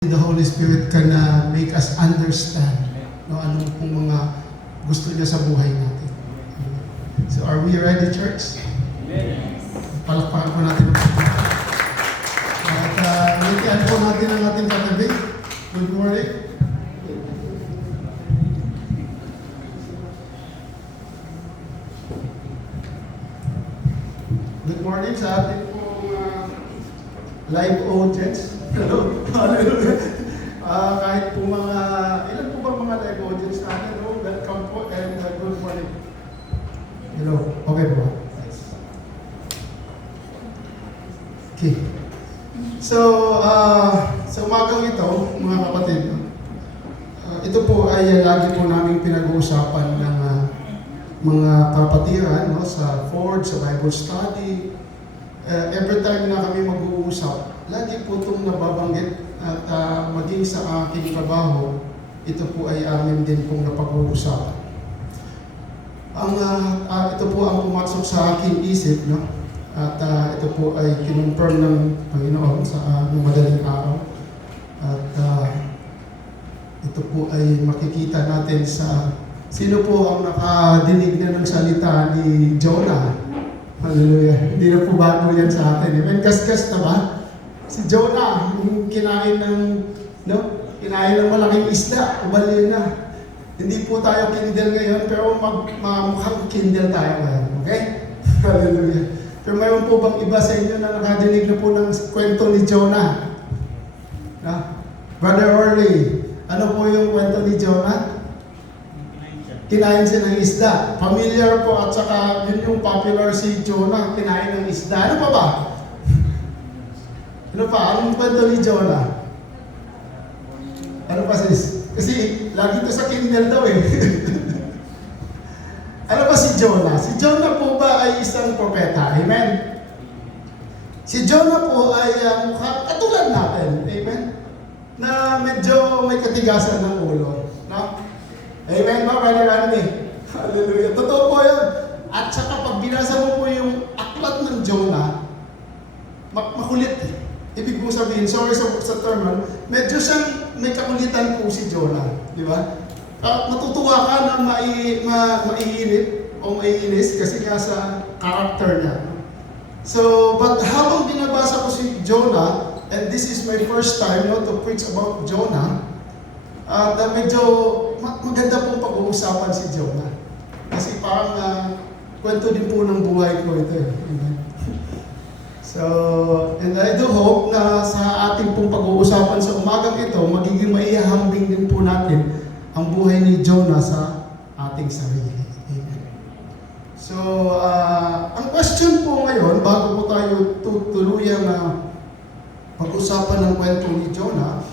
The Holy Spirit can make us understand ano pong mga gusto niya sa buhay natin. So are we ready, church? Yes. Palakpakan po natin. At nitian po natin ang ating katabi. Good morning. Good morning sa ating pong live audience. Hello. Hallelujah. Kahit po ilan po ba mga live audience natin? Hello, welcome po and good morning. Hello. Okay po. Okay. So, sa umagang ito, mga kapatid, ito po ay lagi po namin pinag-uusapan ng mga kapatiran sa Ford, sa Bible study. Every time na kami mag-uusap, lagi po itong nababanggit at maging sa aking trabaho, ito po ay amin din pong napag-uusapan. Ito po ang pumasok sa aking isip, no? At ito po ay kinonfirm ng Panginoon sa madaling araw. At ito po ay makikita natin sa sino po ang nakadinig na ng salita ni Jonah. Hallelujah. Hindi na po bago yan sa atin. Amen. Gas-gas na ba? Si Jonah, yung kinain ng malaking isda, ubali na. Hindi po tayo kindle ngayon, pero mukhang kindle tayo ngayon. Okay? Hallelujah. Pero mayroon po bang iba sa inyo na nakadinig na po ng kwento ni Jonah? Brother Orly, ano po yung kwento ni Jonah? Kinain siya ng isda. Familiar po at saka yun yung popular si Jonah, kinain ng isda. Ano pa ba? Ano pa? Anong kwento ni Jonah? Ano pa sis? Kasi lagi to sa Kindle daw eh. Ano ba si Jonah? Si Jonah po ba ay isang propeta? Amen? Si Jonah po ay katulad natin. Amen? Na medyo may katigasan ng ulo. No? Amen ba, Brother Randy? Hallelujah. Totoo po yun. At saka pag binasa mo po yung aklat ng Jonah, makulit eh. Ibig mo sabihin, sorry sa term, medyo siyang may kakulitan po si Jonah. Di ba? Matutuwa ka na maiinip o maiinis kasi nga sa character niya. So, but habang binabasa ko si Jonah, and this is my first time to preach about Jonah, medyo maganda pong pag-uusapan si Jonah. Kasi parang kwento din po ng buhay ko ito eh. So, and I do hope na sa ating pong pag-uusapan sa umagang ito, magiging maihahambing din po natin ang buhay ni Jonah sa ating sarili. Amen. So, ang question po ngayon, bago po tayo tutuluyan na pag-usapan ng kwento ni Jonah,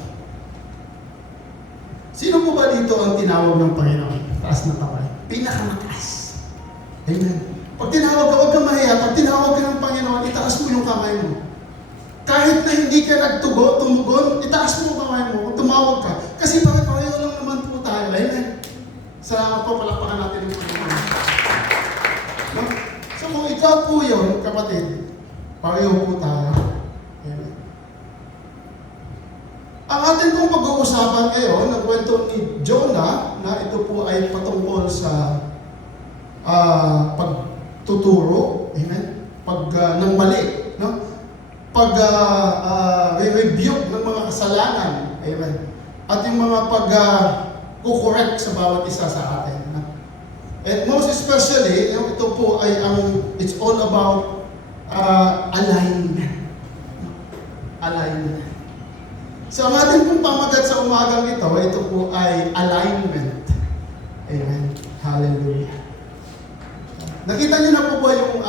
sino po ba dito ang tinawag ng Panginoon? Taas na kamay. Pinakamataas. Amen. Pag tinawag ka, huwag kang mahiya. Pag tinawag ka ng Panginoon, itaas mo yung kamay mo. Kahit na hindi ka tumugon, itaas mo yung kamay mo kung tumawag ka. Kasi pareho lang naman po tayo. Amen. Sa papalakpakan natin ng Panginoon. No? So kung ikaw po yun, kapatid, pareho po tayo. Amen. Ang ating pong pag-uusapan ngayon, ang kwento ni Jonah, na ito po ay patungkol sa pagtuturo, amen? Ng mali, no? Rebuke ng mga kasalanan, amen? At yung mga kukorek sa bawat isa sa atin. No? And most especially, ito po ay it's all about alignment. Alignment. So, ang ating pong pamagat sa umagang ito po ay alignment. Amen. Hallelujah. Nakita niyo na po ba yung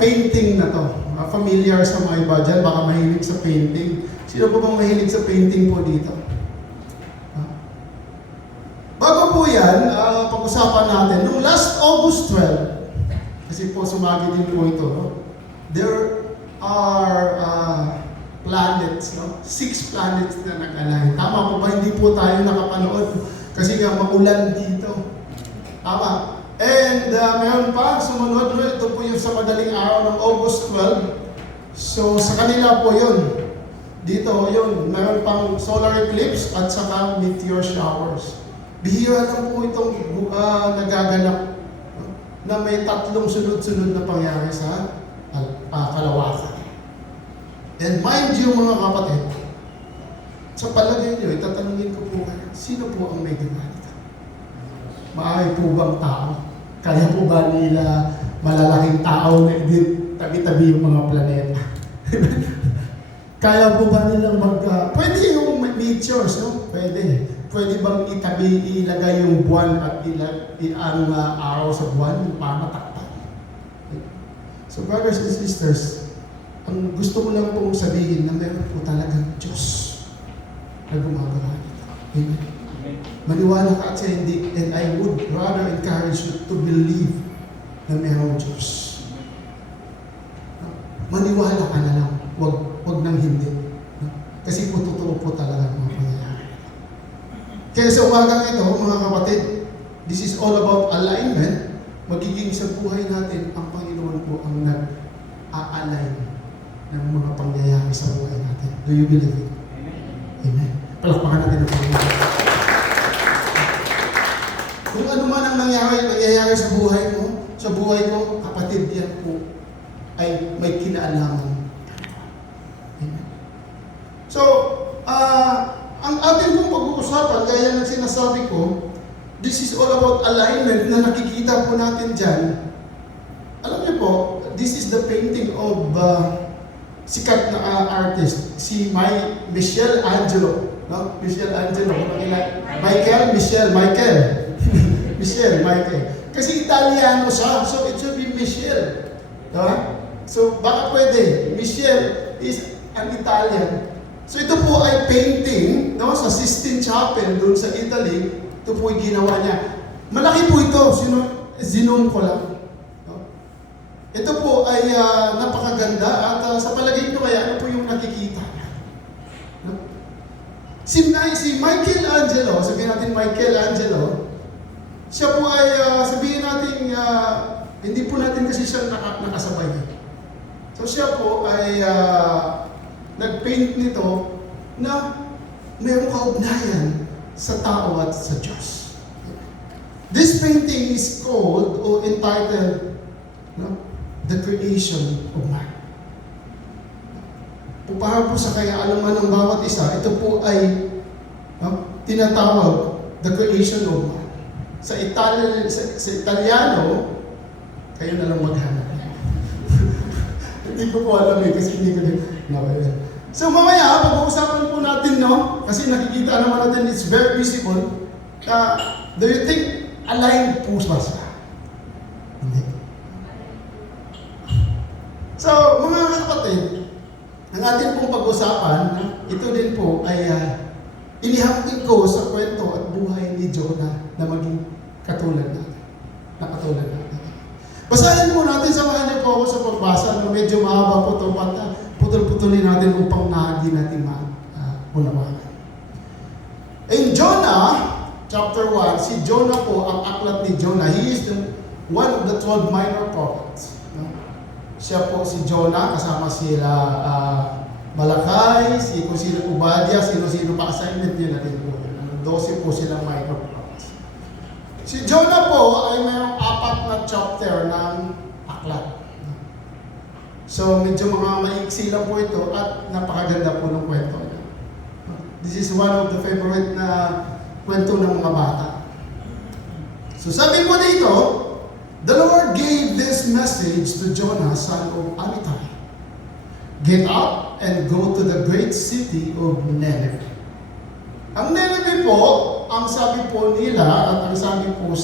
painting na to? Familiar sa mga iba dyan, baka mahilig sa painting. Sino po bang mahilig sa painting po dito? Bago po yan, pag-usapan natin, noong last August 12, kasi po sumagi din po ito, no? There are planets, no? 6 planets na nag-align. Tama po ba? Hindi po tayo nakapanood kasi nga maulan dito. Tama. And meron pa, sumunod, ito po yung sa madaling araw ng August 12. So sa kanila po yun. Dito, yun, meron pang solar eclipse at saka meteor showers. Bihira lang po itong nagaganap, no? Na may tatlong sunod-sunod na pangyari sa kalawakan. And mind you mga kapatid, sa palagay nyo, itatanungin ko po kayo, sino po ang may ginagawa? Maaari po bang tao? Kaya po ba nila malalaking tao na tabi-tabi yung mga planeta? Kaya po ba nilang pwede yung meteors, no? Pwede. Pwede bang ilagay yung buwan at ang araw sa buwan para matakpan? So brothers and sisters, ang gusto ko lang pong sabihin na meron po talagang Diyos na gumagawa nito. Amen. Maniwala ka at sa hindi, and I would rather encourage you to believe na mayroong Diyos. Maniwala ka na lang, wag nang hindi. Kasi po totoo po talaga mga pangyayari. Kaya sa umagang ito, mga kapatid, this is all about alignment. Magiging sa buhay natin, ang Panginoon po ang nag-a-align ng mga pangyayari sa buhay natin. Do you believe it? Amen. Palakpakan natin ang Panginoon. Kung ano man ang nangyayari sa buhay mo, sa buhay ko, kapatid, yan po ay may kinalaman. Amen. So, ang ating pong pag-uusapan, gaya ng sinasabi ko, this is all about alignment na nakikita po natin dyan. Alam niyo po, this is the painting of sikat na artist, si Michelangelo. No? Michelangelo. Michael. Michael. Kasi Italiano siya, so it should be Michel. Diba? So baka pwede. Michel is an Italian. So ito po ay painting, no, sa Sistine Chapel doon sa Italy. Ito po yung ginawa niya. Malaki po ito. Zoom ko lang. Ito po ay napakaganda at sa palagay ko kaya ano po yung nakikita niya. No? Si Michelangelo, sabihin natin Michelangelo, siya po ay sabihin natin hindi po natin kasi siya nakasabay. So siya po ay nag-paint nito na mayroong kaugnayan sa tao at sa Diyos. This painting is called or entitled, no, The Creation of Man. Para po sa kaya-alaman ng bawat isa, ito po ay tinatawag The Creation of Man. Sa Italiano, kayo na lang maghanap. Hindi ko po alam kasi hindi ko din nawalan. So mamaya, pag-uusapan po natin, no? Kasi nakikita naman natin, it's very visible. Do you think aligned po ba siya? Hindi. So, mga kapatid, ang ating pong pag-usapan, ito din po ay inihangin ko sa kwento at buhay ni Jonah na maging katulad natin. Nakatulad natin. Basahin po natin, samahan niyo po ako sa pagbasa. Medyo mahaba po ito, putol-putulin natin upang nahagi natin unawagan. In Jonah, chapter 1, si Jonah po, ang aklat ni Jonah, he is one of the 12 minor prophets. No? Siya po si Jonah, kasama sila Malakay, kung sino Obadiah, sino pa assignment nila din po. 12 po silang minor prophets. Si Jonah po ay mayroong 4 na chapter ng aklat. So, medyo mga maiksi lang po ito at napakaganda po ng kwento niya. This is one of the favorite na kwento ng mga bata. So, sabi po dito, the Lord gave this message to Jonah, son of Amittai. Get up and go to the great city of Nineveh. Ang Nineveh po, ang sabi po nila at ang sabi po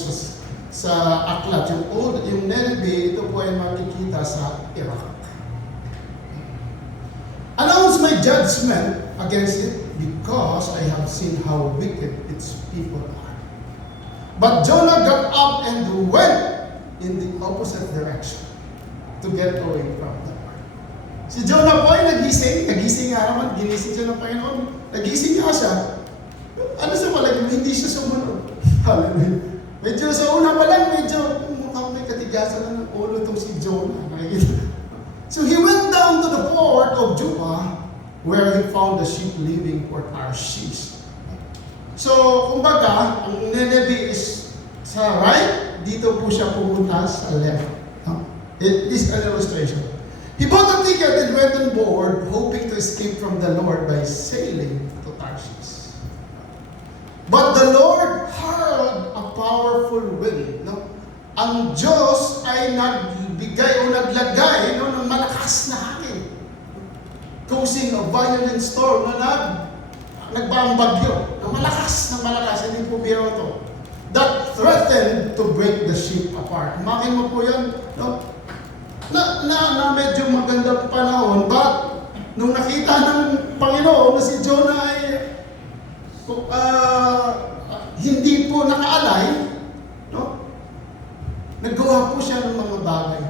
sa aklat, yung Nineveh, ito po ay makikita sa Iraq. Announce my judgment against it because I have seen how wicked its people are. But Jonah got up and went in the opposite direction to get away from them. Si Jonah po ay nagising nga naman, ginising siya ng Panginoon, nagising nga siya. Ano sa palagi, hindi siya sumunod. Hallelujah. Medyo sa una pa lang, medyo mukhang may katigasan na ng ulo itong si Jonah. So he went down to the port of Joppa, where he found the ship leaving for Tarshish. So, kumbaga, ang Nineveh is sa right, dito po siya pumunta sa left. No? It is an illustration. He bought a ticket and went on board, hoping to escape from the Lord by sailing to Tarshish. But the Lord hurled a powerful wind. No? Ang Diyos ay nagbigay o naglagay ng malakas na hangin, causing a violent storm na nagbambagyo, na malakas, hindi po biro to, that threatened to break the ship apart. Makin mo po yan, no? na medyo magandang panahon, but nung nakita ng Panginoon na si Jonah ay hindi po nakaalay, no? Naggawa po siya ng mga bagay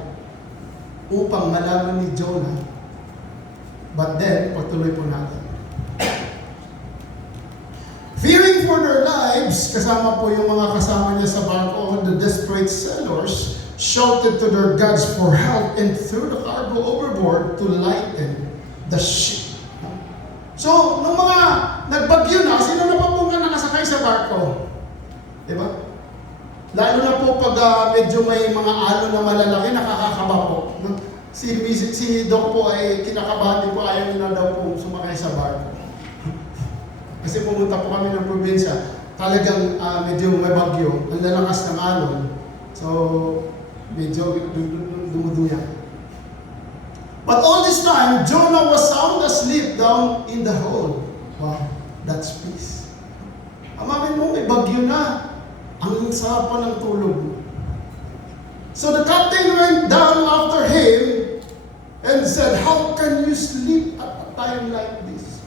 upang malaman ni Jonah. But then, patuloy po natin. Fearing for their lives, kasama po yung mga kasama niya sa barko, the desperate sailors shouted to their gods for help and threw the cargo overboard to lighten the ship. So, nung mga nagbagyo na, sino na pa po nga nakasakay sa barko? Diba? Lalo na po pag medyo may mga alon na malalaki, nakakakaba po. Si Doc po ay kinakabahan din po, ayaw nila daw po sumakay sa barko. Kasi pumunta po kami ng probinsya, talagang medyo may bagyo, ang lalakas ng alon. So, medyo dumuduyan. But all this time, Jonah was sound asleep down in the hold. Wow, that's peace. Amamin mo, may bagyo na. Ang sarap pa ng tulog. So the captain went down after him and said, "How can you sleep at a time like this?"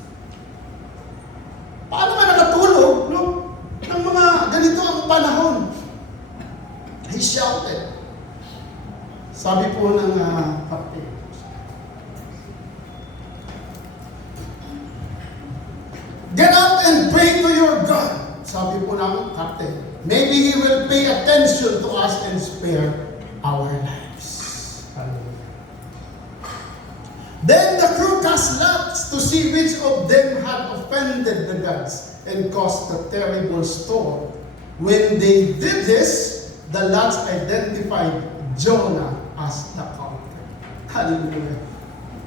Paano ka nakatulog, no? Ng mga ganito ang panahon. He shouted. Sabi po ng captain, "Get up and pray to your God." Sabi po ng captain, "Maybe He will pay attention to us and spare our lives." Then the crew cast lots to see which of them had offended the gods and caused a terrible storm. When they did this, the lots identified Jonah as the culprit. Hallelujah.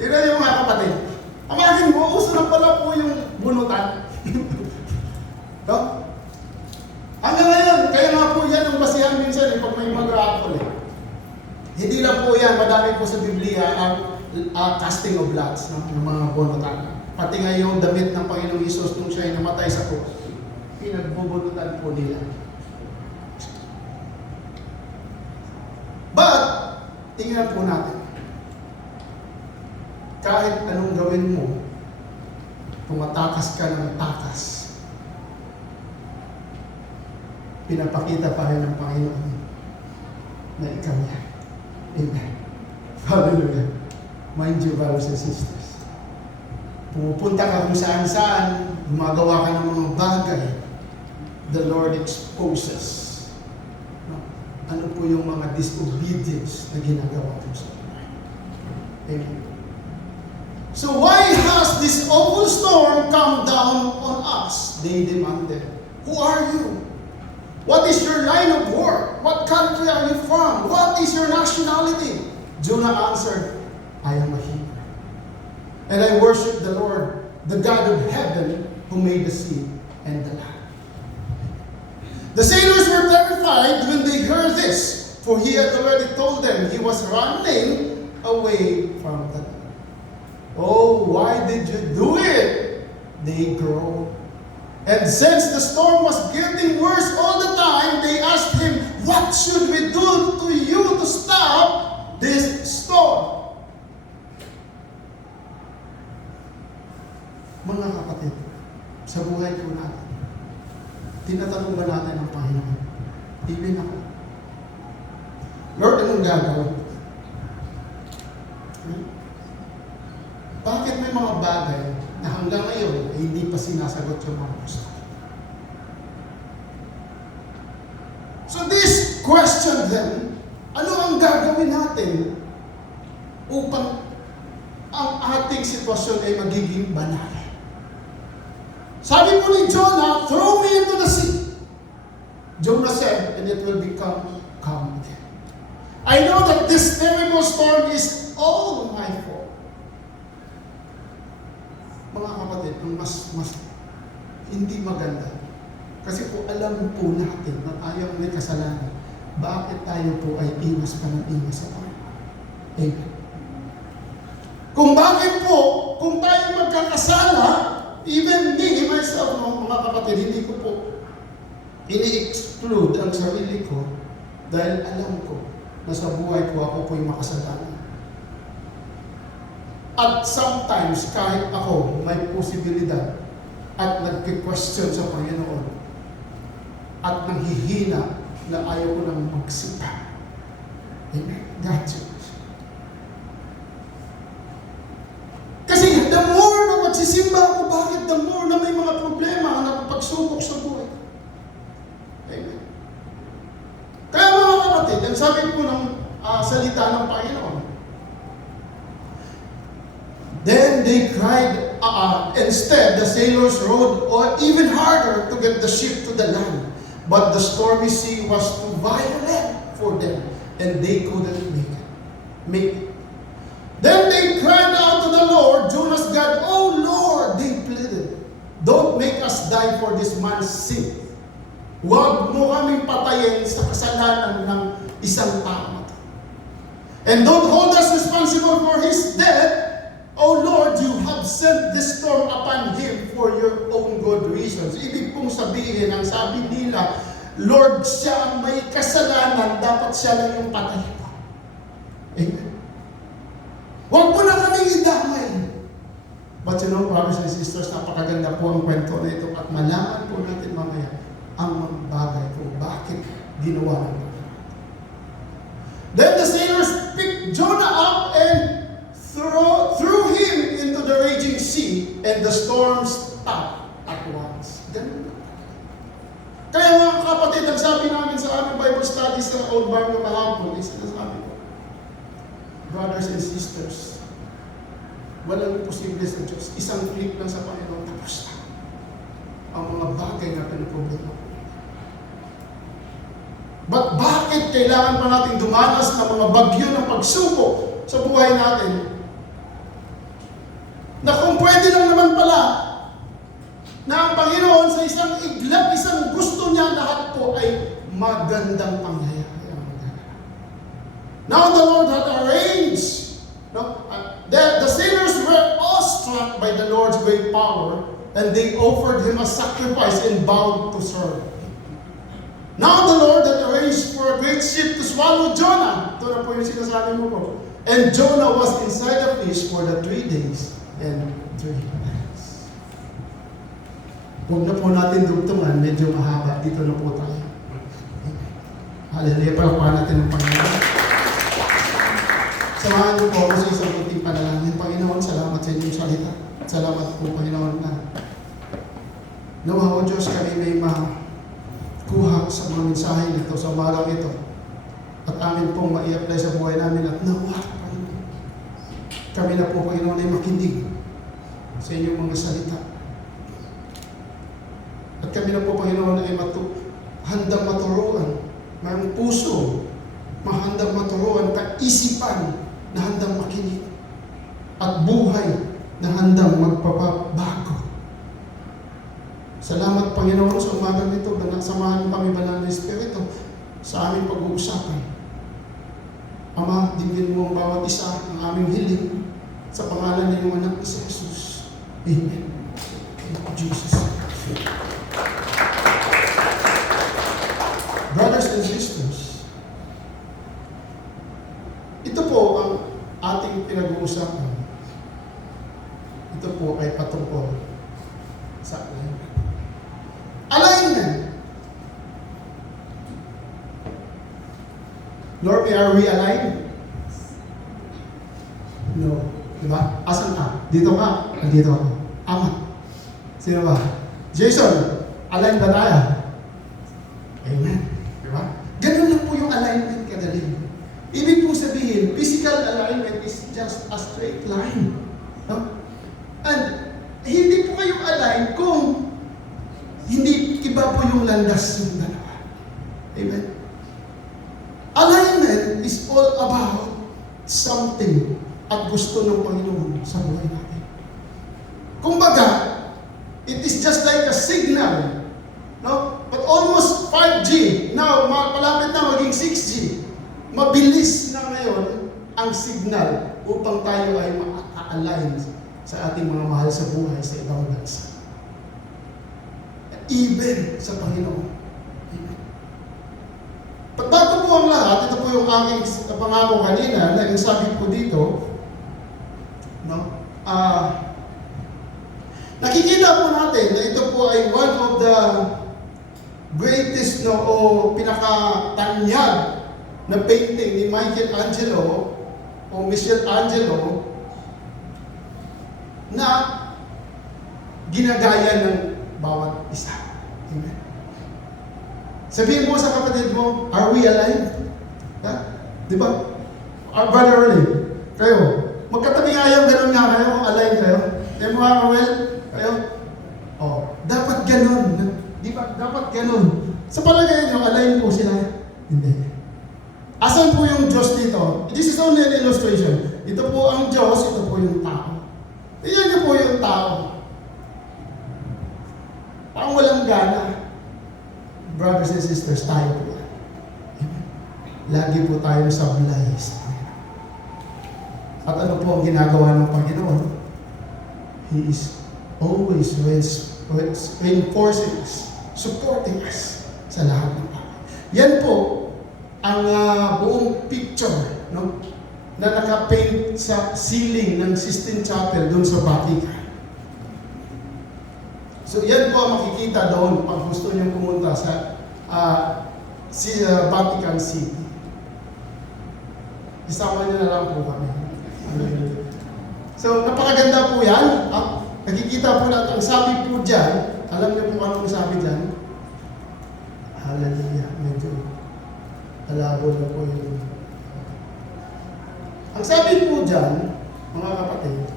Tignan niyo mga kapatid. Amagin mo, uso na pala po yung bunutan. No? Hanggang ngayon, kaya nga po yan ang basihan minsan pag may mag-raffle. Hindi lang po yan, madami po sa Biblia ang casting of lots ng mga bunutan. Pati nga yung damit ng Panginoong Isus nung siya ay namatay sa cross, pinagbubunutan po nila. But, tingnan po natin. Kahit anong gawin mo, tumatakas ka ng takas, pinapakita pa rin ng Panginoon na ikaw yan. Amen. Hallelujah. Mind you, brothers and sisters. Pumupunta ka kung saan-saan, gumagawa ka ng mga bagay, the Lord exposes ano po yung mga disobedience na ginagawa mo sa buhay. Amen. So why has this awful storm come down on us? They demanded. Who are you? What is your line of work? What country are you from? What is your nationality? Jonah answered, I am a Hebrew, and I worship the Lord, the God of heaven, who made the sea and the land. The sailors were terrified when they heard this, for he had already told them he was running away from the land. Oh, why did you do it? They groaned. And since the storm was getting worse all the time, they asked him, what should we do to you to stop this storm? Mga kapatid, sa buhay ko natin, tinatanong ba natin ang Panginoon? Even ako. Lord, anong gagawin? Bakit may mga bagay na hanggang ngayon ay hindi pa sinasagot yung mga gusto? So this question then, ano ang gagawin natin upang ang ating sitwasyon ay magiging banal. Sabi po ni Jonah, throw me into the sea. Jonah said, and it will become calm again. I know that this terrible storm is all my fault. Mga kapatid, ang mas hindi maganda. Kasi po alam po natin na tayo may kasalanan. Bakit tayo po ay iwas pa ng iwas sa Panginoon? Amen. Kung bakit po, kung tayo magkakasala, even me, myself, mga kapatid, hindi ko po ini-exclude ang sarili ko dahil alam ko na sa buhay ko ako po yung makasalanan. At sometimes, kahit ako may posibilidad at nagki-question sa Panginoon at nanghihina na ayaw ko nang magsipa. Amen. God knows. Kasi the more na magsisimba ako, bakit the more na may mga problema na napapagsubok sa buhay. Amen. Kaya mga kapatid, ang sabi po ng salita ng Panginoon, then they cried, instead the sailors rowed even harder to get the ship to the land. But the stormy sea was too violent for them, and they couldn't make it. Then they cried out to the Lord, Jonah's God, "Oh Lord," they pleaded, "don't make us die for this man's sin. Huwag mo kaming patayin sa kasalanan ng isang tao. And don't hold us responsible for his death. Oh Lord, you have sent this storm upon him for your own good reasons." Ibig pong sabihin, ang sabi nila, Lord, siya ang may kasalanan, dapat siya lang yung patay ko. Amen. Huwag mo na kaming idamay. But you know, brothers and sisters, napakaganda po ang kwento na ito at malaman po natin mamaya ang mga bagay kung bakit ginawa ng Lord. Then the sailors picked Jonah up and threw him into the raging sea, and the storm stopped at once. Ganun. Kaya mga kapatid, ang sabi namin sa aming Bible study sa Old Barrio kahapon, is sinasabi ko, brothers and sisters, walang posible sa Diyos. Isang click lang sa Panginoon, tapos na ang mga bagay na pinaproblema. But bakit kailangan pa natin dumanas ng mga bagyo ng pagsubok sa buhay natin? Na kung pwede lang naman pala na ang Panginoon sa isang iglap, isang gusto niya, lahat po ay magandang pangyayari. Now the Lord had arranged, the sailors were awestruck by the Lord's great power, and they offered him a sacrifice and vowed to serve. Now the Lord had arranged for a great ship to swallow Jonah. Ito na po yung sinasabi mo po. And Jonah was inside the fish for the 3 days and 3 nights. Huwag na po natin dugtungan, medyo mahaba. Dito na po tayo. Hallelujah. Palapakan natin ang Panginoon. Samahan niyo po ako sa isang puting panalangin. Panginoon, salamat sa inyong salita. Salamat po, Panginoon, na nawa, O Diyos, kami may makuha sa mga mensahe nito, sa umagang ito. At amin pong ma-i-apply sa buhay namin at nawa, Panginoon. Kami na po, Panginoon, ay makinig sa inyong mga salita. At kami na po, Panginoon, ay handang maturuan, mayroong puso, mahandang maturuan, kaisipan na handang makinig, at buhay na handang magpapabago. Salamat, Panginoon, sa umagang nito, samahan kami banal na Espiritu sa aming pag-uusapan. Ama, dinggin mo ang bawat isa ng aming hiling sa pangalan ng iyong anak na si Jesus. Amen. Thank you, Jesus. Brothers and sisters, ito po ang ating pinag-uusapan. Ito po ay patungkol sa alignment. Alignment. Lord, are we aligned? No. Diba? Asan ka? Dito ka? Dito ako. Ama. Sino ba? Jason, align ba tayo? Amen. Diba? Ganun lang po yung alignment kadali. Ibig pong sabihin, physical alignment is just a straight line. No? Hindi iba po yung landas ng dalawa. Amen? Alignment is all about something at gusto ng Panginoon sa buhay natin. Kumbaga, it is just like a signal. No? But almost 5G, now palapit na maging 6G. Mabilis na ngayon ang signal upang tayo ay ma-align sa ating mga mahal sa buhay sa ibang bansa. Even sa Panginoon. Amen. Bago po ang lahat, ito po yung aking pangako kanina, na yung sabi po dito, no? Nakikita po natin na ito po ay one of the greatest o pinakatanyag na painting ni Michelangelo na ginagaya ng bawat isa. Amen. Sabihin mo sa kapatid mo, are we alive? Di ba? Brother Early, kayo, magkatabi nga yung ganun nga kayo, kung alive kayo. Kaya mga Ruel, kayo, dapat ganun. Di ba? Dapat ganun. Sa palagay nyo, alive po sila? Hindi. Asan po yung Diyos dito? This is only an illustration. Ito po ang Diyos, ito po yung tao. Tingnan niyo po yung tao. Parang walang gana. Brothers and sisters, tayo po. Lagi po tayo sablay sa Panginoon. At ano po ang ginagawa ng Panginoon? He is always reinforcing us, supporting us sa lahat ng bagay. Yan po ang buong picture, no, na nakapaint sa ceiling ng Sistine Chapel doon sa Vatican. So yan po ang makikita doon pag gusto nyo pumunta sa Vatican City. Isama nyo na lang po kami. So napakaganda po yan. Nakikita po natin, ang sabi po dyan, alam niyo po anong sabi dyan? Hallelujah. Medyo malabo na po yun. Ang sabi po dyan, mga kapatid,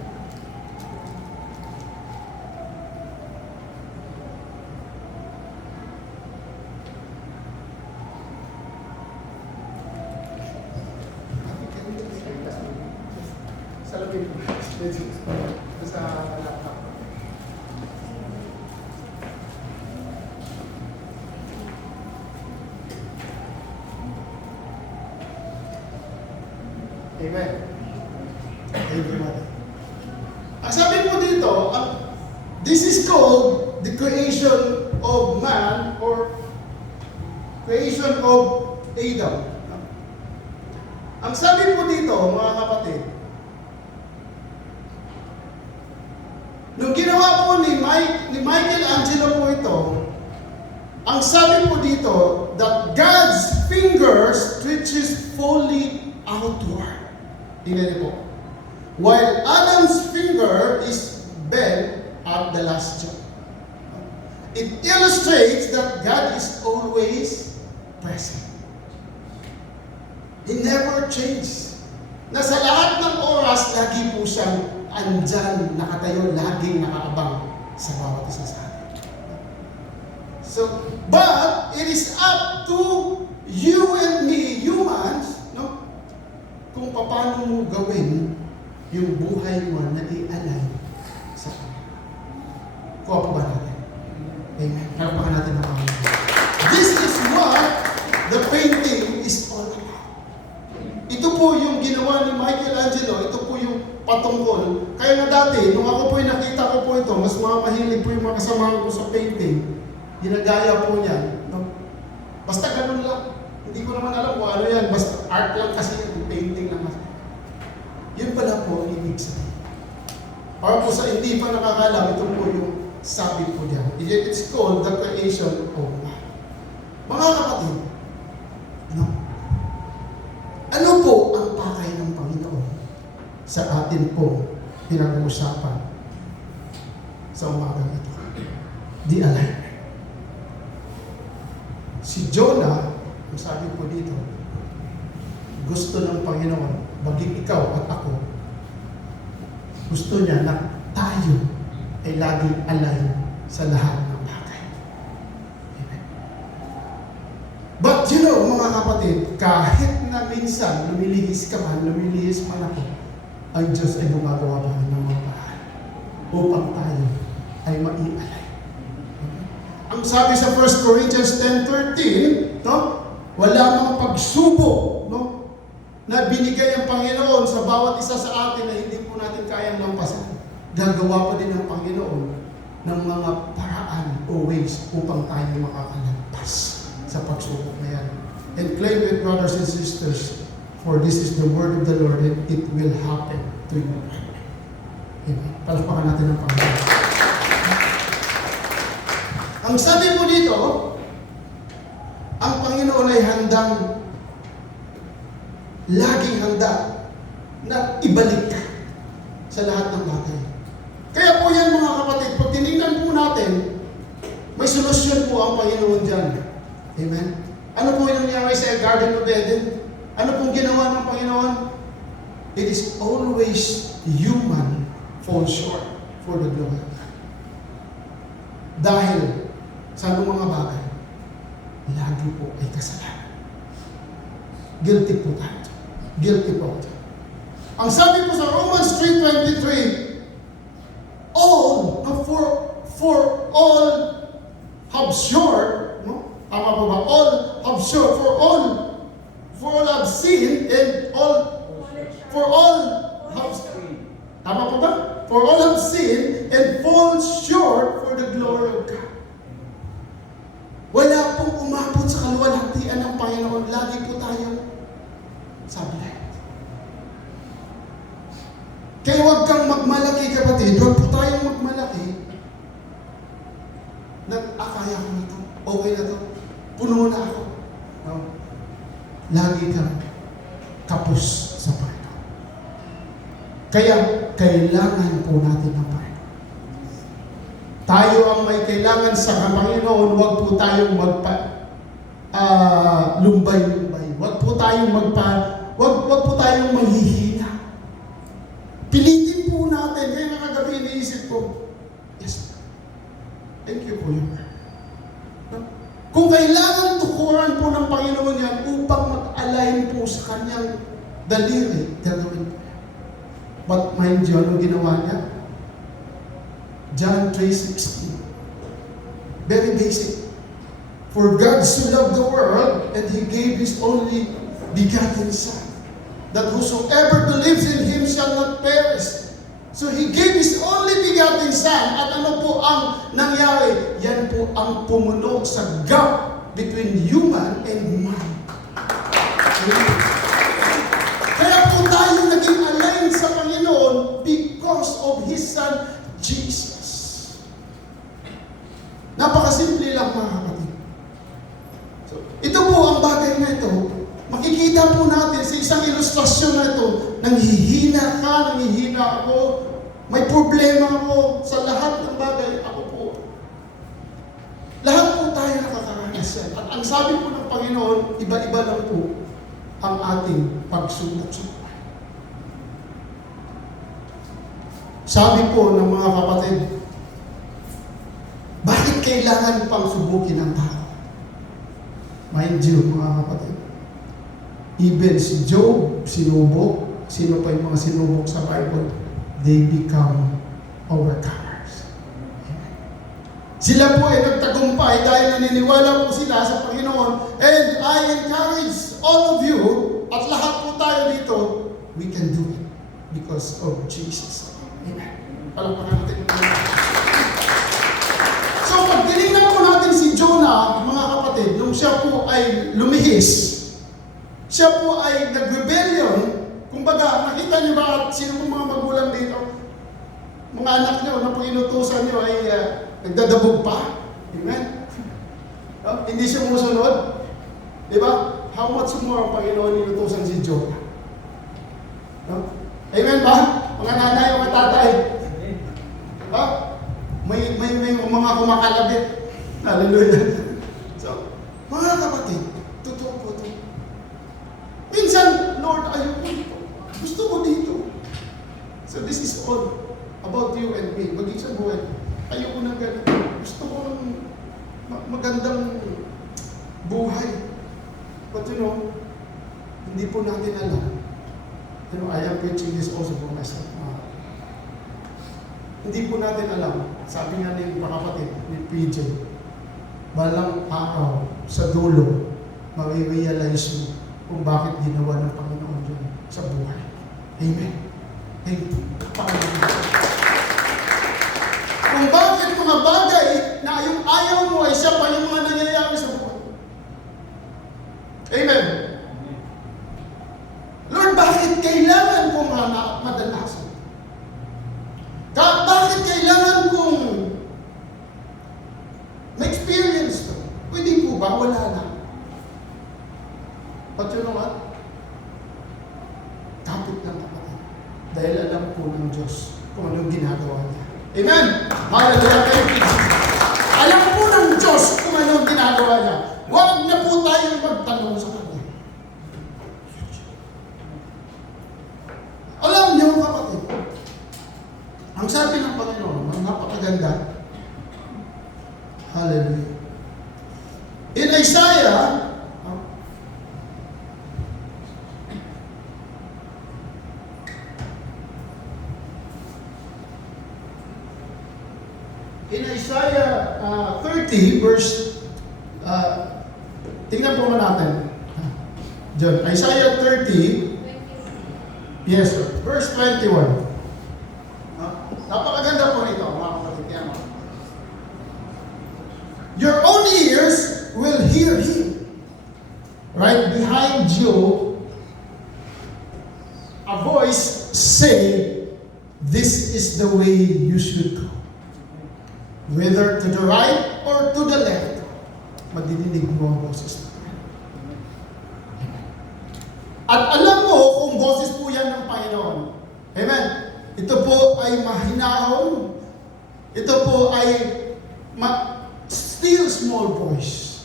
sa lapin po, sa laptop. Amen. Thank you, Mother. Ang sabi po dito, this is called the creation of man or creation of Adam. Ang sabi po dito, mga kapatid, nung ginawa po ni Michelangelo po ito, ang sabi po dito, that God's fingers stretches fully outward. Tingnan niyo po. While Adam's finger is bent at the last joint. It illustrates that God is always present. He never changes. Na sa lahat ng oras, lagi po siyang andyan, nakatayo, laging nakaabang sa bawat isa sa atin. So, but it is up to you and me, humans, no? Kung paano mo gawin yung buhay mo na i-align sa Kanya. Kuha po ba natin? Amen. Karapakan natin ang Panginoon. This is what the painting is all about. Ito po yung ginawa ni Michelangelo, ito po yung patungkol. Kaya nga dati, nung ako po nakita ko po ito, mas mahilig po yung mga kasama ko sa painting. Ginagaya po niya. No? Basta ganun lang. Hindi ko naman alam kung ano yan. Basta art lang kasi yan. Painting lang kasi. Yun pala po ang ibig sabihin. Para po sa hindi pa nakakalam, ito po yung sabi po diyan. It's called the creation of man. Mga kapatid, no? Ano po ang pakay ng Panginoon sa atin po pinag-uusapan sa umagang ito? The alignment. Si Jonah, ang sabi po dito, gusto ng Panginoon, baging ikaw at ako, gusto niya na tayo ay laging align sa lahat ng bagay. kapatid, kahit na minsan lumilihis ka man, lumilihis man ako, ang Diyos ay gumagawa pa ng mga paraan upang tayo ay maialay. Ang sabi sa 1 Corinthians 10:13, no? Wala mga pagsubok, no? Na binigay ang Panginoon sa bawat isa sa atin na hindi po natin kayang lampasan. Gagawa pa din ng Panginoon ng mga paraan o ways upang tayo makakalagpas sa pagsubok na yan. And claim it, brothers and sisters, for this is the word of the Lord and it will happen to you. Amen. Palakpakan natin ang Panginoon. Ang sabi po dito, ang Panginoon ay laging handa na ibalik ka sa lahat ng bagay. Kaya po yan mga kapatid, pag tinignan po natin, may solusyon po ang Panginoon dyan. Amen? Ano po yung nangyari sa Garden of Eden? Ano pong ginawa ng Panginoon? It is always human fall short for the glory of God. Dahil sa anong mga bagay, lagi po ay kasalanan. Guilty po tayo. Guilty po tayo. Ang sabi po sa Romans 3:23, for all have short, no? Tama po ba? All have short, for all have sinned and for all have, tama po ba? For all have sinned and fall short for the glory of God. Wala pong umabot sa kaluwalhatian ng Panginoon. Lagi po tayo sablay. Kaya huwag kang magmalaki, kapatid. Huwag po tayong magmalaki. Kaya ko na to. Okay na to. Puno na ako. No? Lagi kang kapos sa Panginoon. Kaya, kailangan po natin ng Panginoon. Tayo ang may kailangan sa Panginoon, huwag po tayong lumbay-lumbay. Huwag po tayong huwag po tayong manghihina. Pilitin po natin. Kaya nga kagabi iniisip ko, yes, thank you po yun. Kung kailangan tukuran po ng Panginoon yan upang mag-align po sa kanyang daliri, gagawin po. But mind you, ano ginawa niya? John 3:16. Very basic. For God so loved the world, and He gave His only begotten Son, that whosoever believes in Him shall not perish. So He gave His only begotten Son, at ano po ang nangyari? Yan po ang pumuno sa gap between human and man. Kaya po tayo naging aligned sa Panginoon because of His Son, Jesus. Napakasimple lang mga kapatid. So, ito po ang bagay na ito. Makikita po natin sa isang ilustrasyon na ito, nanghihina ka, nanghihina ako, may problema ako sa lahat ng bagay, ako po. Lahat po tayo nakakaranas yan. At ang sabi po ng Panginoon, iba-iba lang po ang ating pagsubok sa buhay. Sabi po ng mga kapatid, bakit kailangan pang subukin ang tao? Mind you, mga kapatid, even si Job, sinubok, sino pa yung mga sinubok sa Bible, they become overcomers. Amen. Sila po ay nagtagumpay dahil naniniwala po sila sa Panginoon. And I encourage all of you, at lahat po tayo dito, we can do it because of Jesus. Amen. Palakpakan natin. So, pag tinignan po natin si Jonah, mga kapatid, nung siya po ay lumihis, siya po ay nag-rebellion. Kumbaga, nakita niyo ba at sino pong mga magulang dito? Mga anak niyo na po inutusan niyo ay nagdadabog pa. Amen? No? Hindi siya musunod. Di ba? How much more ang Panginoon inutusan si Jonah? No? Amen ba? Mga nanay, mga tatay. Diba? May mga kumakalabit. Hallelujah. So, mga kapatid, totoo po ito. Minsan, Lord, ayoko dito. Gusto ko dito. So this is all about you and me. Maging sa buhay. Ayoko na ganito. Gusto ko ng magandang buhay. But you know, hindi po natin alam. I am preaching this also for myself. Hindi po natin alam. Sabi nga ni kapatid, ni PJ, balang araw sa dulo, marirealize mo kung bakit ginawa ng Panginoon yun sa buhay. Amen. Amen. Kung bakit mga bagay na yung ayaw mo ay siya pa yung mga nangyayari sa buhay. Amen. Lord, bakit kailangan kong madalasan? Bakit kailangan kong ma-experience to? Pwede po ba? Wala na. But you know what? Kapit lang kapatid. Dahil alam po ng Diyos kung anong ginagawa niya. Amen! Hallelujah! Thank you, Jesus. Alam po ng Diyos kung anong ginagawa niya. Huwag na po tayong magtanong sa Kanya. Alam niyo, kapatid, ang sabi ng Panginoon, ang napakaganda. Hallelujah. In Isaiah, in Isaiah 30, verse, tingnan po natin. Diyan, Isaiah 30, yes, sir, verse 21. Napakaganda po nito, mga kapatid. Yan, your own ears will hear Him. Right behind you, a voice say, this is the way you should go. Whether to the right or to the left, madidinig mo ang boses na. At alam mo kung boses po yan ng Panginoon. Amen. Ito po ay mahinahon. Ito po ay still small voice.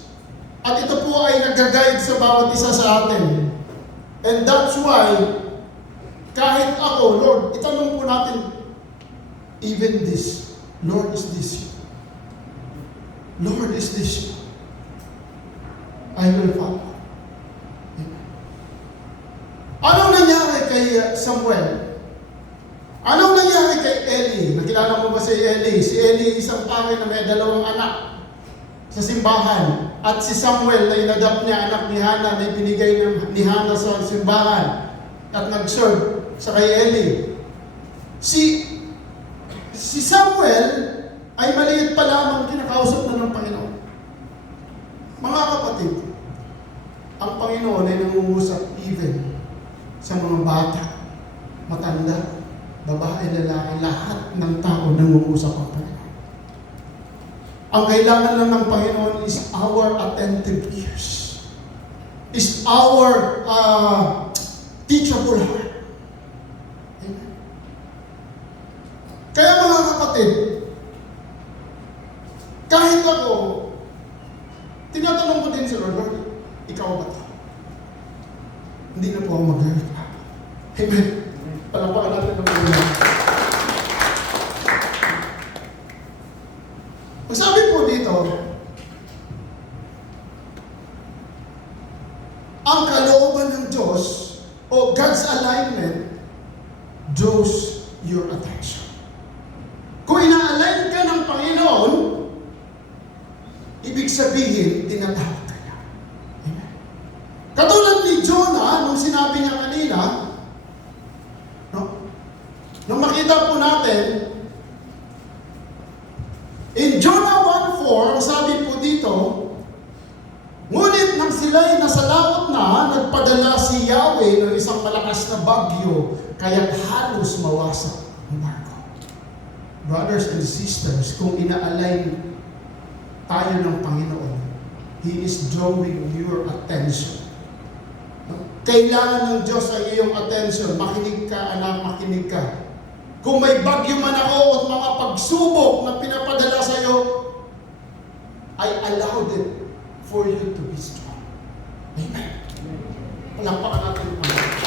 At ito po ay nag-guide sa bawat isa sa atin. And that's why, kahit ako, Lord, itanong po natin, even this, Lord, is this you? Lord, is this you? I will follow. Anong nangyari kay Samuel? Anong nangyari kay Eli? Nakilala mo ba si Eli? Si Eli isang pare na may 2 anak sa simbahan. At si Samuel na inadapt niya, anak ni Hannah, na ibinigay ni Hannah sa simbahan at nag-serve sa kay Eli. Si Samuel ay maliit pa lamang kinakausap na ng Panginoon. Mga kapatid, ang Panginoon ay nangungusap even sa mga bata, matanda, babae, lalaki, lahat ng tao nangungusap ang Panginoon. Ang kailangan lang ng Panginoon is our attentive ears. Is our teachable heart. Amen. Kaya mga kapatid, kahit ako, tinatanong ko din si Lord, ikaw ba ito? Hindi na po ako mag-reklamo. Amen. Palapakan natin ng mga. Ang sabi po dito, ang kalooban ng Diyos o God's alignment draws your attention. Kung ina-align ka ng Panginoon, ibig sabihin, tinatawag ka niya. Amen. Katulad ni Jonah, nung sinabi niya kanina, nung makita po natin, in Jonah 1:4, ang sabi po dito, ngunit nang sila'y nasa laot na, nagpadala si Yahweh ng isang malakas na bagyo, kaya't halos mawasak ang barko. Brothers and sisters, kung ina-align tayo ng Panginoon, He is drawing your attention. Kailangan ng Diyos ay iyong attention. Makinig ka, anak, makinig ka. Kung may bagyo man ako at mga pagsubok na pinapadala sa iyo, I allowed it for you to be strong. Amen. Palakpakan natin ang Panginoon.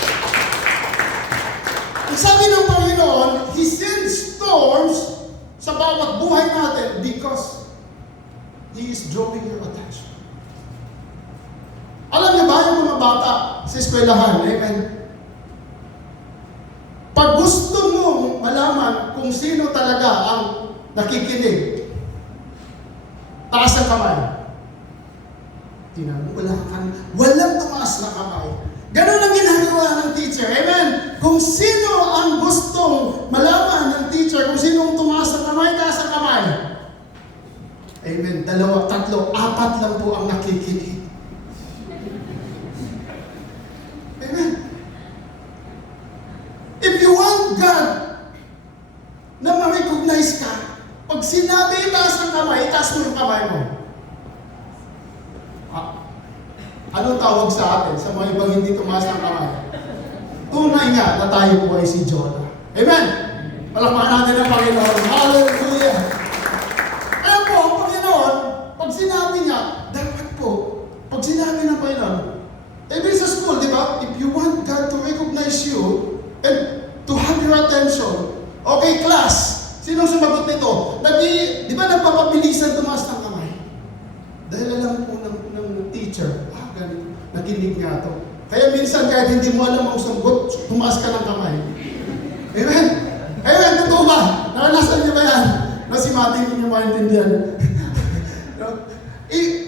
Ang sabi ng Panginoon, He sends storms sa bawat buhay natin because He is drawing your attention. Alam niyo ba yung mga bata sa eskwelahan. Amen. Pag gusto mo malaman kung sino talaga ang nakikinig, taas ang kamay. Tingnan mo, walang tumaas na kamay. Ganun ang ginagawa ng teacher. Amen. Kung sino ang gustong malaman ng teacher, kung sino ang tumaas na kamay, taas ang kamay. Amen. 2, 3, 4 lang po ang nakikinig. Amen. If you want God na ma-recognize ka, pag sinabi itaas ang kamay, itaas mo yung kamay mo. Anong tawag sa atin sa mga ibang hindi tumaas ng kamay? Tunay nga na tayo po ay si Jonah. Amen! Palakpakan natin ang Panginoon. Hallelujah! Kaya po, ang Panginoon, pag sinabi niya, dapat po, pag sinabi ng Panginoon, even sa school, di ba? If you want God to recognize you and to have your attention, okay, class, sinong sumagot nito? Di ba nagpapabilisan tumaas ng kamay? Dahil alam po ng teacher, ganito, nakinig nga to. Kaya minsan kahit hindi mo alam ang sagot, tumaas ka ng kamay. Amen? Amen, totoo ba? Naranasan niyo ba yan? Na si Mati hindi niyo maintindihan.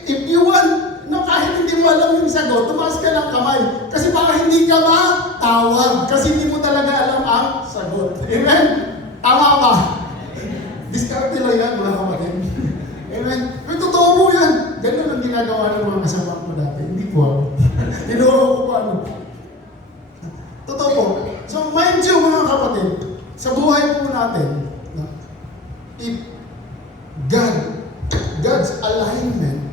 If you want, kahit hindi mo alam yung sagot, tumaas ka ng kamay. Kasi baka hindi ka matawag. Kasi hindi mo talaga alam ang sagot. Amen? Tama ba? Diskarte lang yan, mga kapatid. Amen? Pero totoo mo yan. Ganun ang ginagawa ng mga kasama ko dati. Hindi po ako. Tinuro ko pa ano. Totoo po. So, mind you mga kapatid, sa buhay po natin, if God's alignment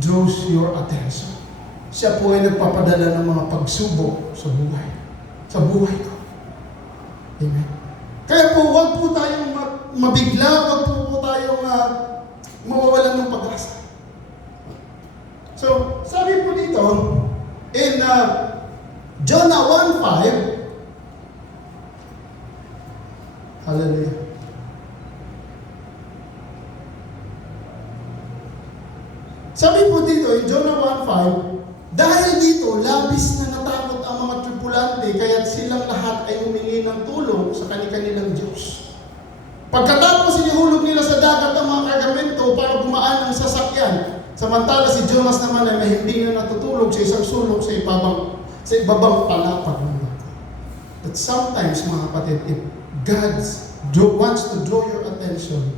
draws your attention. Siya po ay nagpapadala ng mga pagsubok sa buhay. Sa buhay ko. Amen. Kaya po, huwag po tayong mabigla, huwag po tayong mawawalan ng pag-asa. So, sabi po dito, in Jonah 1:5, hallelujah. Sabi po dito, in Jonah 1:5, dahil dito, labis na natakot ang mga tripulante, kaya't silang lahat ay humingi ng tulong sa kanilang Diyos. Pagkatapos inihulog nila sa dagat ang mga kargamento para gumaan ang sasakyan, samantala si Jonas naman ay hindi na natutulog sa isang sulok sa ibabang palapag ng dagat. But sometimes, mga kapatid, if God wants to draw your attention,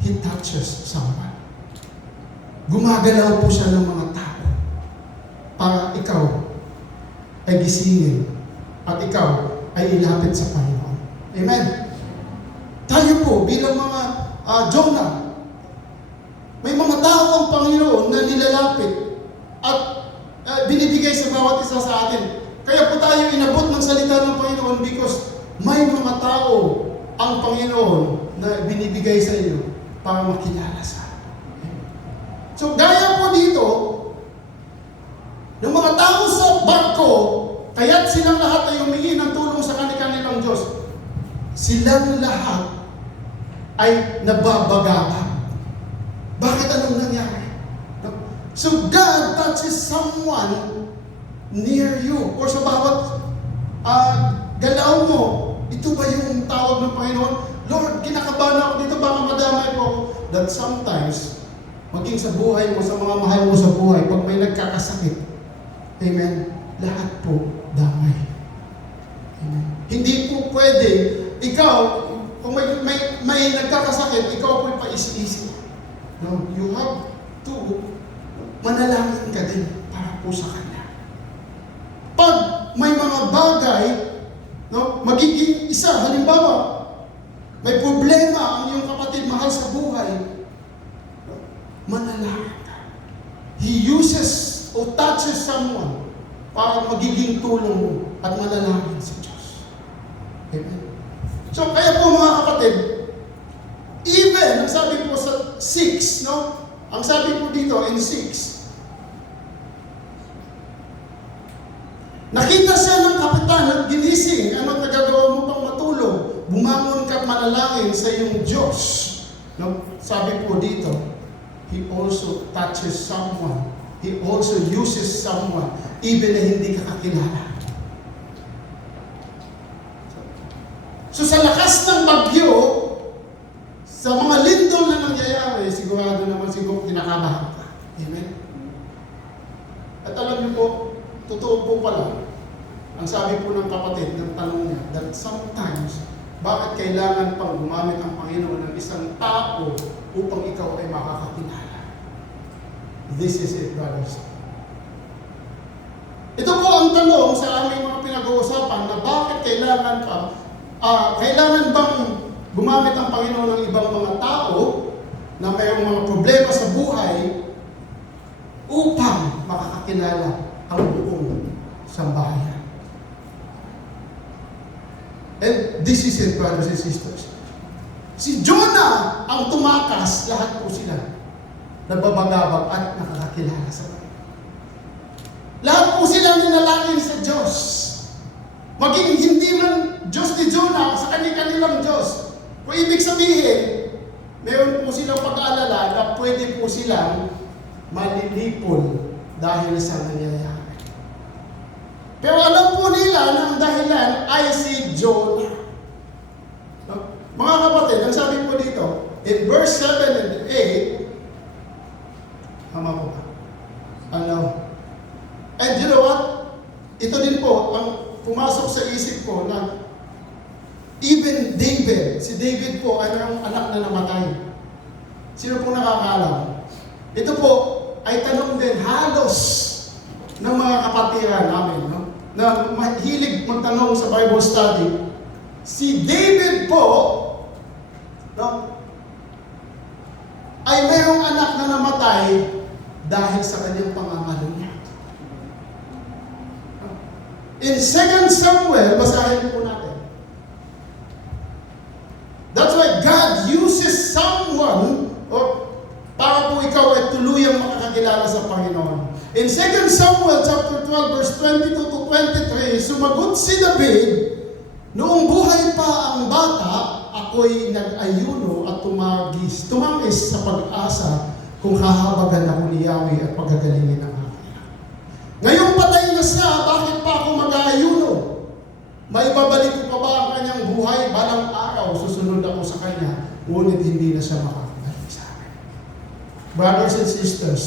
He touches someone. Gumagalaw po siya ng mga tao para ikaw ay gisingin at ikaw ay ilapit sa Panginoon. Amen? Tayo po bilang mga Jonah, may mga tao ang Panginoon na nilalapit at binibigay sa bawat isa sa atin. Kaya po tayo inabot ng salita ng Panginoon because may mga tao ang Panginoon na binibigay sa iyo para makilala sa. So gaya po dito, ng mga tao sa barko, kaya't silang lahat ay humingi ng tulong sa kanilang Diyos. Silang lahat ay nababagabag. Bakit anong nangyari? So God touches someone near you or sa bawat galaw mo. Ito ba yung tawag ng Panginoon? Lord, kinakabahan ako dito, baka madamay po ako. That sometimes, maging sa buhay mo, sa mga mahal mo sa buhay, pag may nagkakasakit, amen, lahat po damay. Amen. Hindi po pwede, ikaw, kung may nagkakasakit, ikaw po paisi-isi. No? You have to manalangin ka din para po sa Kanya. Pag may mga bagay, no, magiging isa, halimbawa, may problema ang iyong kapatid mahal sa buhay, manalangin ka. He uses or touches someone para magiging tulong mo at manalangin sa Diyos. Amen. So, kaya po mga kapatid, even, ang sabi po sa 6, no? Ang sabi po dito in 6, nakita siya ng kapitan at ginising, ano't nagagawa mo pang matulog? Bumangon ka at manalangin sa iyong Diyos. No? Sabi po dito, He also touches someone He also uses someone even na hindi ka kakilala. So sa lakas ng bagyo, sa mga lindol na nangyayari, sigurado naman siguro kinakabahan ka. Amen? At alam niyo po, totoo po pala, ang sabi po ng kapatid, ng tanong niya, that sometimes, bakit kailangan pang gumamit ang Panginoon ng isang tao upang ikaw ay makakakilala? This is it, brothers. Ito po ang tanong sa aming mga pinag-uusapan na bakit kailangan bang gumamit ang Panginoon ng ibang mga tao na mayroong mga problema sa buhay upang makakakilala ang buong sambahayan. And this is it, brothers and sisters. Si Jonah ang tumakas, lahat po sila nagbabagabag at nakakakilala sa Panginoon. Lahat po sila ninalangin sa Diyos. Maging hindi man Diyos ni Jonah sa kanilang Diyos. Kung ibig sabihin, meron po silang pag-aalala na pwede po silang malilipol dahil sa nangyayari. Pero alam po nila na ang dahilan ay si Jonah. No? Mga kapatid, ang sabi po dito, in verse 7 and 8, tama po ba? And you know what? Ito din po, ang pumasok sa isip ko na even David, si David po ay mayroong anak na namatay. Sino po nakakaalam? Ito po ay tanong din halos ng mga kapatiran namin, no? Na mahilig magtanong sa Bible study. Si David po, no, ay mayroong anak na namatay dahil sa kanyang pangangalo niya. In 2 Samuel, basahin po natin. That's why God uses someone para po ikaw ay tuluyang makakakilala sa Panginoon. In 2 Samuel chapter 12 verse 22 to 23, sumagot si David, noong buhay pa ang bata, ako'y nag-ayuno at tumangis sa pag-asa kung hahabagan ako ni Yahweh at pagagalingin ang akin. Ngayong patay na siya, bakit pa ako mag-aayuno? May babalik ko pa ba ang kanyang buhay? Balang araw, susunod ako sa kanya, ngunit hindi na siya makakabalik sa akin. Brothers and sisters,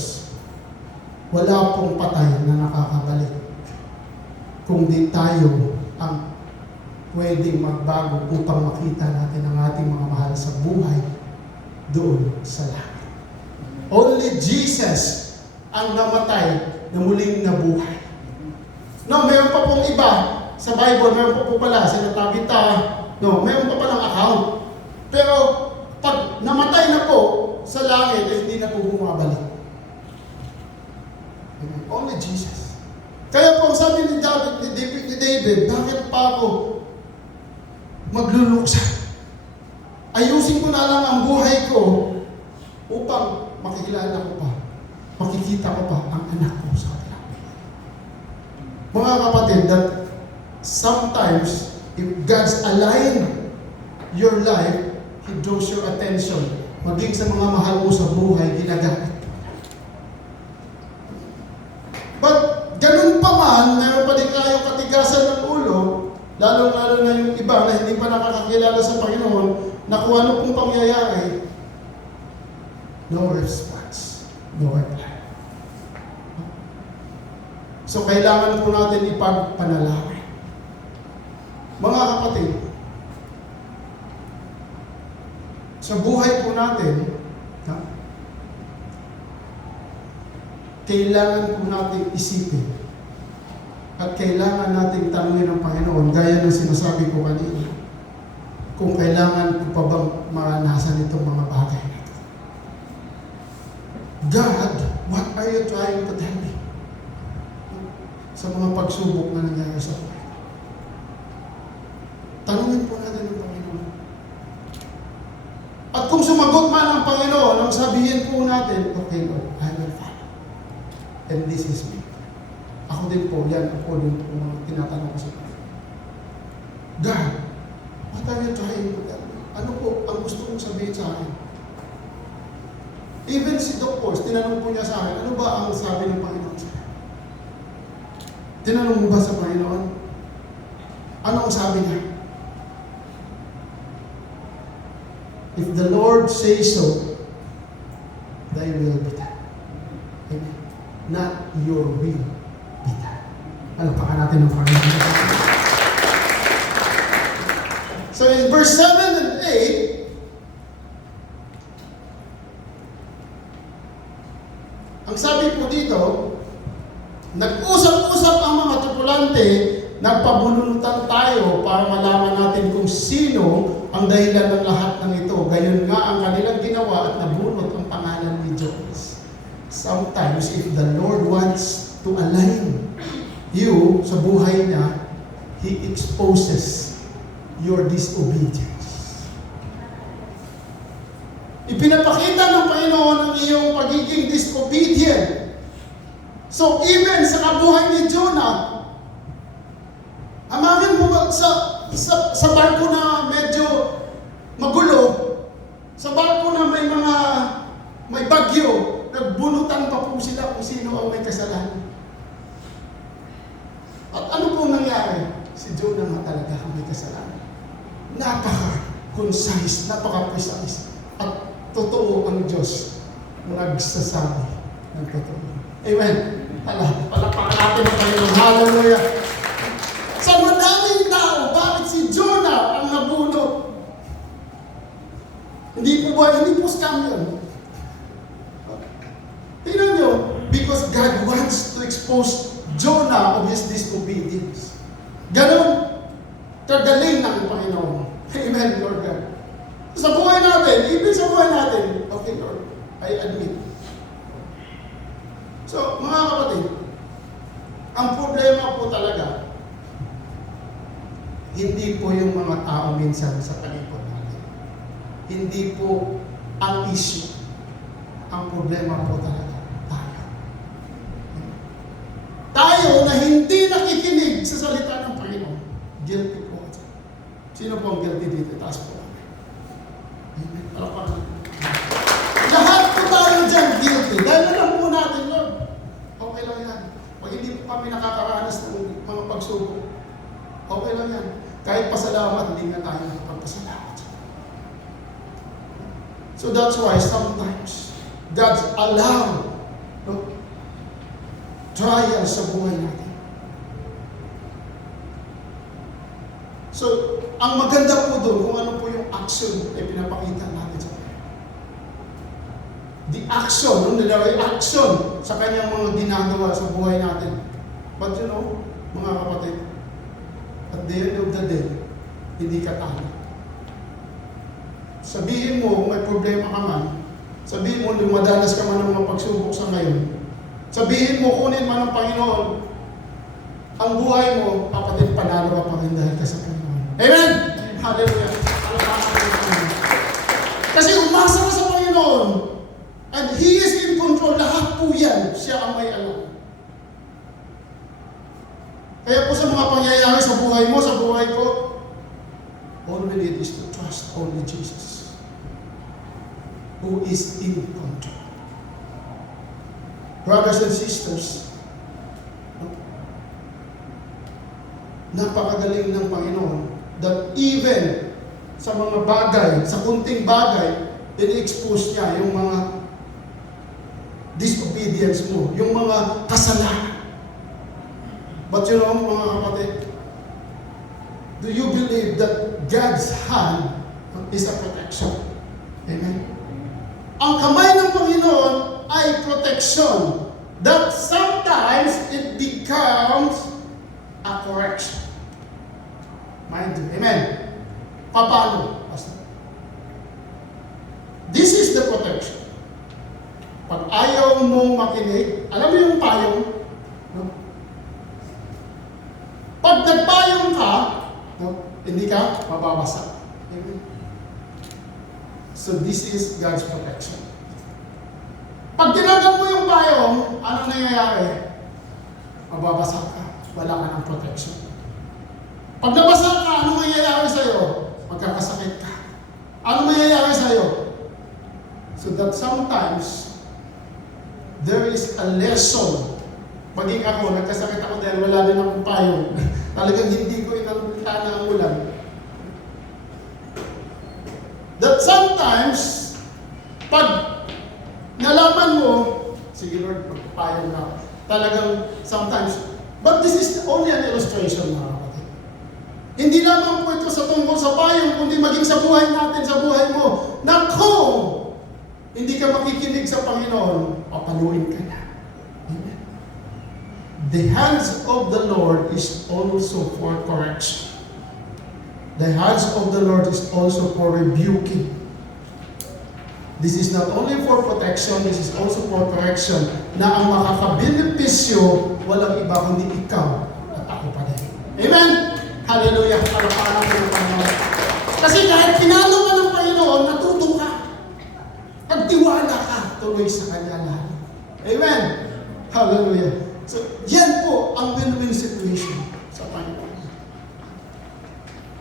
wala pong patay na nakakabalik kung di tayo ang pwedeng magbago upang makita natin ang ating mga mahal sa buhay doon sa langit. Only Jesus ang namatay na muling nabuhay. No, mayroon pa pong iba sa Bible, mayroon pa po pala sila Tabitha, no, mayroon pa palang account. Pero pag namatay na po sa langit, eh, hindi na po bumabalik. Only Jesus. Kaya po ang sabi ni David, bakit pa ako magluluksa? Ayusin ko na lang ang buhay ko upang makikilala ko pa, makikita ko pa ang anak ko sa kanila. Mga kapatid, that sometimes if God's align your life, He draws your attention. Maging sa mga mahal mo sa buhay, ginagamit. But ganun pa man, meron pa din tayong katigasan ng ulo, lalo-lalo na yung iba na hindi pa nakakakilala sa Panginoon, na kung ano pong pangyayari, no response, no reply. So kailangan po natin ipagpanalangin. Mga kapatid, sa buhay po natin, kailangan po natin isipin at kailangan natin tanungin ang Panginoon, gaya ng sinasabi ko kanina, kung kailangan ko pa bang maranasan itong mga bagay na ito. God, what are you trying to tell me? Sa mga pagsubok na nangyayari sa buhay. Tanungin po natin ang Panginoon. At kung sumagot man ang Panginoon, ang sabihin po natin, okay Lord, I will follow. And this is me. Ako din po, yan ako din po mga tinatanong ko sa Panginoon. God, what are you trying to tell me? Ano po ang gusto mong sabihin sa akin? Even si Doc Paul, tinanong po niya sa akin, ano ba ang sabi ng Panginoon sa akin? Tinanong mo ba sa Panginoon? Ano ang sabi niya? If the Lord says so, thy will be done. Amen. Not your will be done. Palakpakan natin ang Panginoon. So in verse 7 and 8, ang sabi po dito, nag-usap-usap ang mga tripulante, nagpabulunutan tayo para malaman natin kung sino ang dahilan ng lahat ng ito. Gayon nga ang kanilang ginawa at nabunot ang pangalan ni Diyos. Sometimes, if the Lord wants to align you sa buhay niya, He exposes your disobedience. Ipinapakita ng Panginoon ang iyong pagiging disobedient. So even sa kabuhay ni Jonah, amangin mo ba sa barko na medyo magulo, sa barko na may bagyo, nagbunutan pa po sila kung sino ang may kasalanan. At ano pong nangyari? Si Jonah nga talaga ang may kasalanan. Napaka-concise, napaka-precise. At totoo ang Diyos nagsasabi ng totoo. Amen. Palakpakan natin ang Panginoon. Hallelujah. Sa madaming tao, bakit si Jonah ang nabunot? Hindi po scam yun. Tingnan nyo, because God wants to expose Jonah of his disobedience. Ganon kagaling ng Panginoon. Amen, Lord God. Sa buhay natin, even sa buhay natin, okay Lord, I admit. So, mga kapatid, ang problema po talaga, hindi po yung mga tao minsan sa palibot natin. Hindi po ang issue. Ang problema po talaga, tayo. Tayo na hindi nakikinig sa salita ng Panginoon, guilty po. Sino po ang guilty dito? Taas po. Amen. Lahat po tayo dyan guilty. Dahil alam po natin, Lord, okay lang yan. Pag hindi po kami nakakaranas ng mga pagsubok, okay lang yan. Kahit pasalamat, hindi nga tayo nakapagpasalamat. So that's why sometimes God allow trials sa buhay natin. So, ang maganda po doon, kung ano po yung action na pinapakita natin sa Kanya. The action, action sa Kanyang mga ginagawa sa buhay natin. But you know, mga kapatid, at the end of the day, hindi ka talo. Sabihin mo, kung may problema ka man, sabihin mo, lumadanas ka man ng mga pagsubok sa ngayon, sabihin mo, kunin man ng Panginoon, ang buhay mo, kapatid, panalo ka pa rin dahil ka sa Panginoon. Amen! Hallelujah! Kasi umasa ka sa Panginoon, and He is in control, lahat po yan, siya ang may alam. Kaya po sa mga pangyayari sa buhay mo, sa buhay ko, all we need is to trust only Jesus, who is in control. Brothers and sisters, napakagaling ng Panginoon that even sa mga bagay, sa kunting bagay, ini-expose niya yung mga disobedience mo, yung mga kasalanan. But you know, mga kapatid, do you believe that God's hand is a protection? Amen? Ang kamay ng Panginoon ay protection that sometimes it becomes a correction. Mind you. Amen? Paano? This is the protection. Pag ayaw mo makinig, alam mo yung payong? No? Pag nagpayong ka, no, hindi ka mababasa. Amen? So this is God's protection. Pag tinanggal mo yung payong, ano nangyayari? Mababasa ka. Wala ka ng protection. Pag nabasa ka, ano mangyayari sa'yo? Magkakasakit ka. Ano mangyayari sa'yo? So that sometimes, there is a lesson. Maging ako, nagkasakit ako dahil wala din akong payong. Talagang hindi ko inantana ang ulan. That sometimes, pag nalaman mo, sige Lord, pagpapayong na ako. Talagang sometimes, but this is only an illustration, mga kapatid. Hindi lamang po ito sa tungkol sa payong, kundi maging sa buhay natin, sa buhay mo. Na kung hindi ka makikinig sa Panginoon, papaluin ka na. Amen. The hands of the Lord is also for correction. The hands of the Lord is also for rebuking. This is not only for protection, this is also for correction, na ang makakabenepisyo, walang iba kundi ikaw at ako pa din. Amen? Hallelujah! Palapakan natin ang Panginoon. Kasi kahit pinalo ka ng Panginoon, natuto ka. Pagtiwala ka, tuloy sa Kanya lahat. Amen? Hallelujah! So, yan po ang win-win situation sa Panginoon.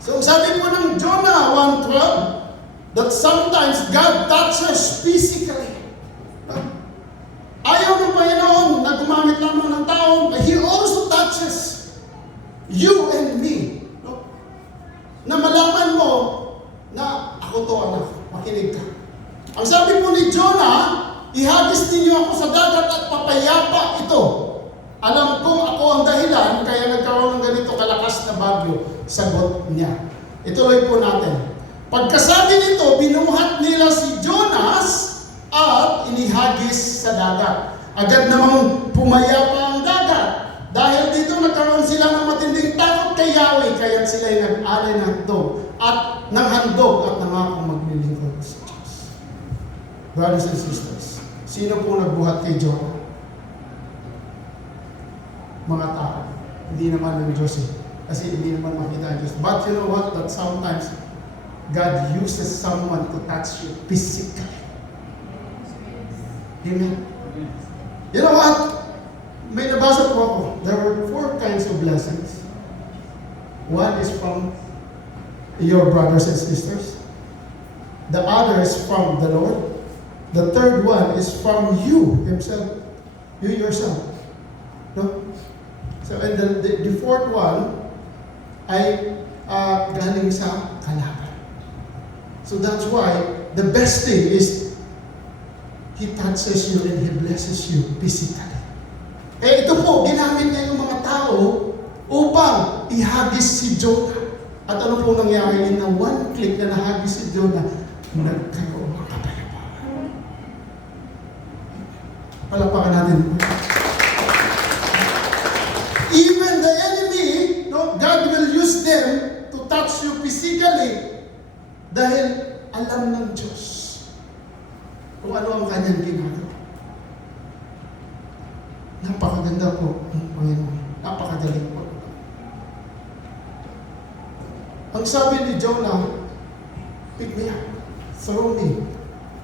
So, sabi po ng Jonah 1:12, that sometimes God touches physically. Ayaw ng Panginoon na gumamit lamang ng tao, but He also touches you and me. No? Na malaman mo na ako to anak, makinig ka. Ang sabi po ni Jonah, ihagis ninyo ako sa dagat at papayapa ito. Alam kong ako ang dahilan, kaya nagkaroon ng ganito kalakas na bagyo. Sagot niya. Ituloy po natin. Pagkasabi nito, binuhat nila si Jonas at inihagis sa dagat. Agad namang pumayapa ang dagat. Dahil dito nagkaroon sila ng matinding takot kay Yahweh, kaya sila ay nag-alay ng handog at nangakong maglilingkod sa Diyos. Brothers and sisters, sino po nagbuhat kay Jonah? Mga tao. Hindi naman ng Diyos eh. Kasi hindi naman makita ang Diyos. But you know what? That sometimes God uses someone to touch you physically. Amen? You know what? May nabasa po ako. There were 4 kinds of blessings. One is from your brothers and sisters. The other is from the Lord. The third one is from you himself. You yourself. No? So, and the fourth one ay galing sa kalaban. So that's why the best thing is He touches you and He blesses you physically. Eh ito po, ginamit niya yung mga tao upang ihagis si Jonah. At ano po nangyari? Na one click na nahagis si Jonah, nagkaroon ng kapayapaan. Palapakan natin. Even the enemy, no, God will use them to touch you physically dahil alam ng Diyos kung ano ang kanyang ginagawa. Napakaganda po ang Panginoon. Napakagaling po. Ang sabi ni Jonah, pick me up, throw me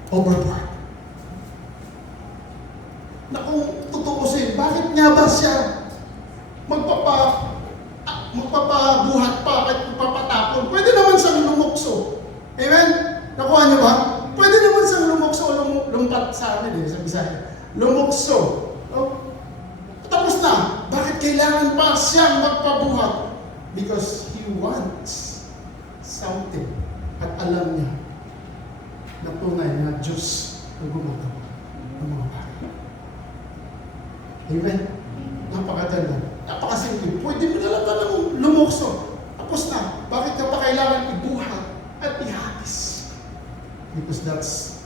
overboard. Na kung tutuusin, bakit nga ba siya magpapabuhat pa at magpapatapon? Pwede naman siyang lumukso. Amen? Nakuha niyo ba? Pwede naman siyang lumukso o lumpat sa amin sa Bisaya. Lumukso. Oh. Tapos na. Bakit kailangan pa siyang magpabuhat? Because He wants something. At alam niya na tunay na Diyos ang gumagawa ng mga bagay. Amen? Napakaganda. Napakasimple. Pwede mo na lang talagang lumukso. Tapos na. Bakit ka pa kailangan ibuhat at ihagis? Because that's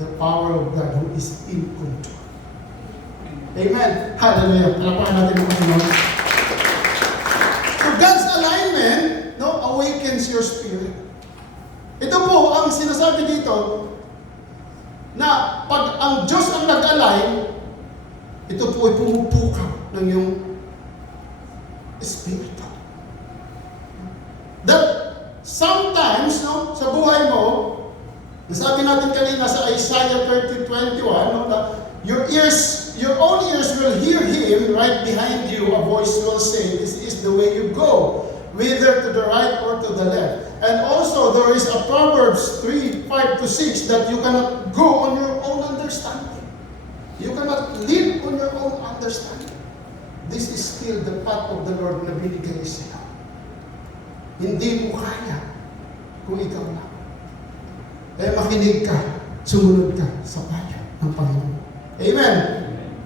the power of God who is in control. Amen. Hallelujah. Palapakan natin ang Panginoon. So God's alignment, no, awakens your spirit. Ito po ang sinasabi dito na pag ang Diyos ang nag-align, ito po ay pumupukaw ng iyong espiritu. That sometimes, no, sa buhay mo, nasabi natin kanina sa Isaiah 30:21, no, your own ears will hear Him right behind you. A voice will say, "This is the way you go, whether to the right or to the left." And also, there is a Proverbs 3:5-6 that you cannot cannot go on your own understanding. You cannot live on your own understanding. This is still the path of the Lord na binigay sa'yo. Hindi mo kaya kung ikaw lang. Kaya makinig ka, sumunod ka sa payo ng Panginoon. Amen.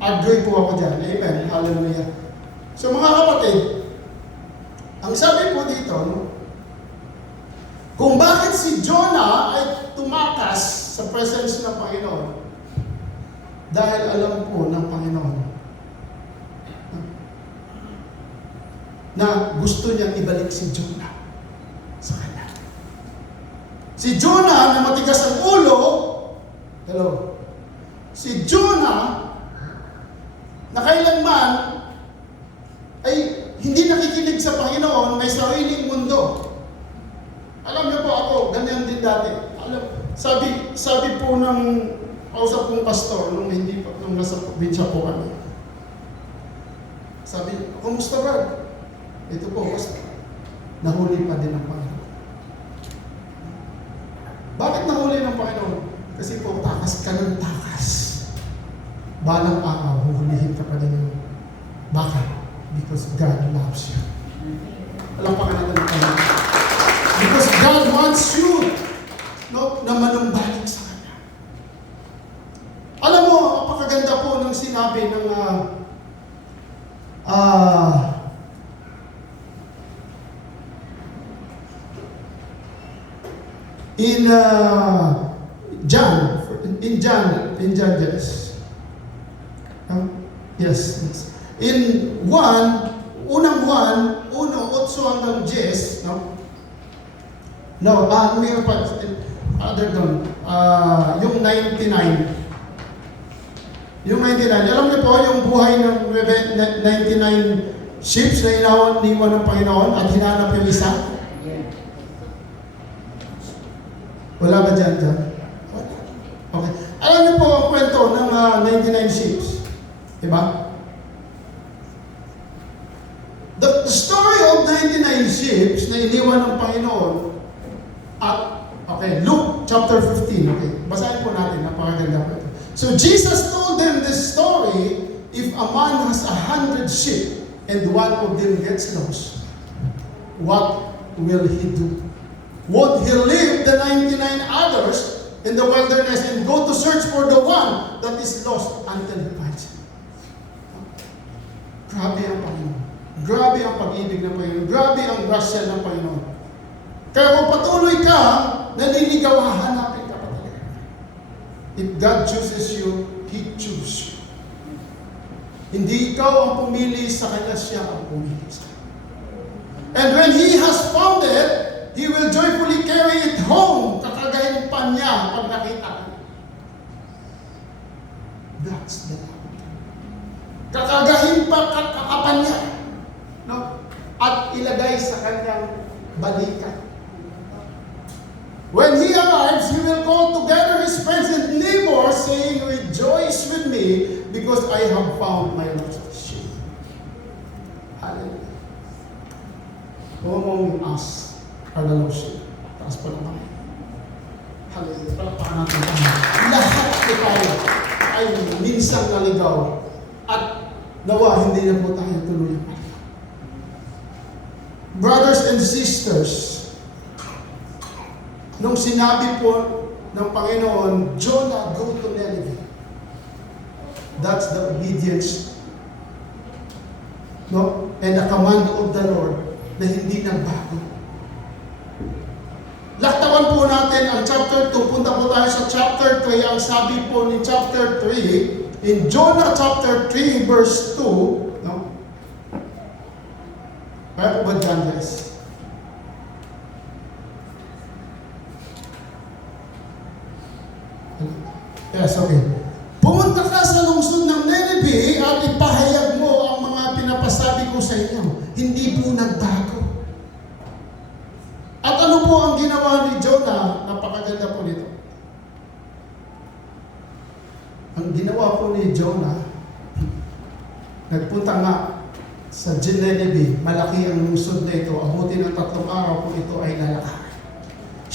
Agree po ako dyan. Amen. Hallelujah. So mga kapatid, ang sabi po dito, no, kung bakit si Jonah ay tumakas sa presence ng Panginoon, dahil alam po ng Panginoon na gusto niyang ibalik si Jonah sa kanya. Si Jonah na matigas ang ulo, hello, si Jonah na kailanman ay hindi nakikinig sa Panginoon, may sariling mundo. Alam niyo po ako, ganyan din dati. Sabi po ng kausap kong pastor, nung nasa probinsya po kami. Sabi, kumusta ba? Ito po, pastor. Nahuli pa din ang Panginoon. Bakit nahuli ng Panginoon? Kasi po, takas ka ng takas. Balang araw, huhulihin ka pa din. Bakit? Because God loves you. Alam pa ka natin ang Panginoon. Because God wants you, no, na manumbalik sa Kanya. Alam mo, napakaganda po ng sinabi ng in John, yes. Yes. In 1, unang 1, 8 hanggang 10, no? No, may other doon. Yung 99. Yung 99, alam niyo po yung buhay ng 99 ships na iniwan ng Panginoon at hinanap yung isa? Wala ba dyan? Okay. Alam niyo po ang kwento ng 99 ships. Diba? The story of 99 ships na iniwan ng Panginoon at, okay, Luke chapter 15, okay, basahin po natin, napakaganda po ito. So Jesus told them this story, if a man has 100 sheep and one of them gets lost, what will he do? Would he leave the 99 others in the wilderness and go to search for the one that is lost until he finds him? Grabe ang Panginoon. Grabe ang pag-ibig ng Panginoon. Grabe ang grasya ng Panginoon. Kaya kung patuloy ka, naliligaw, hahanapin ka pa talaga. If God chooses you, He chooses you. Hindi ikaw ang pumili sa Kanya, siya ang pumili sa Kanya. And when He has found it, He will joyfully carry it home. Kakagahin pa niya pag nakita ka. That's the love. Kakagahin pa, kakapan niya. No? At ilagay sa kanyang balikat. When he arrives, he will call together his friends and neighbors, saying, rejoice with me, because I have found my lost sheep. Hallelujah. Among us are the lost sheep. Taas pa naman. Hallelujah. Palakpakan natin. Lahat tayo ay minsan naligaw at nawa hindi na po tayo tuloy. Brothers and sisters, nung sinabi po ng Panginoon, Jonah, go to Nineveh. That's the obedience, no? And the command of the Lord na hindi nagbago. Laktawan po natin ang chapter 2. Punta po tayo sa chapter 3. Ang sabi po ni chapter 3, in Jonah chapter 3 verse 2, no? Kaya po ba dyan, guys? Yes, okay. Pumunta ka sa lungsod ng Nineveh at ipahayag mo ang mga pinapasabi ko sa inyo. Hindi po nagbago. At ano po ang ginawa ni Jonah? Napakaganda po nito. Ang ginawa po ni Jonah, nagpunta nga sa Nineveh, malaki ang lungsod na ito, abutin ng 3 araw kung ito ay lalakad.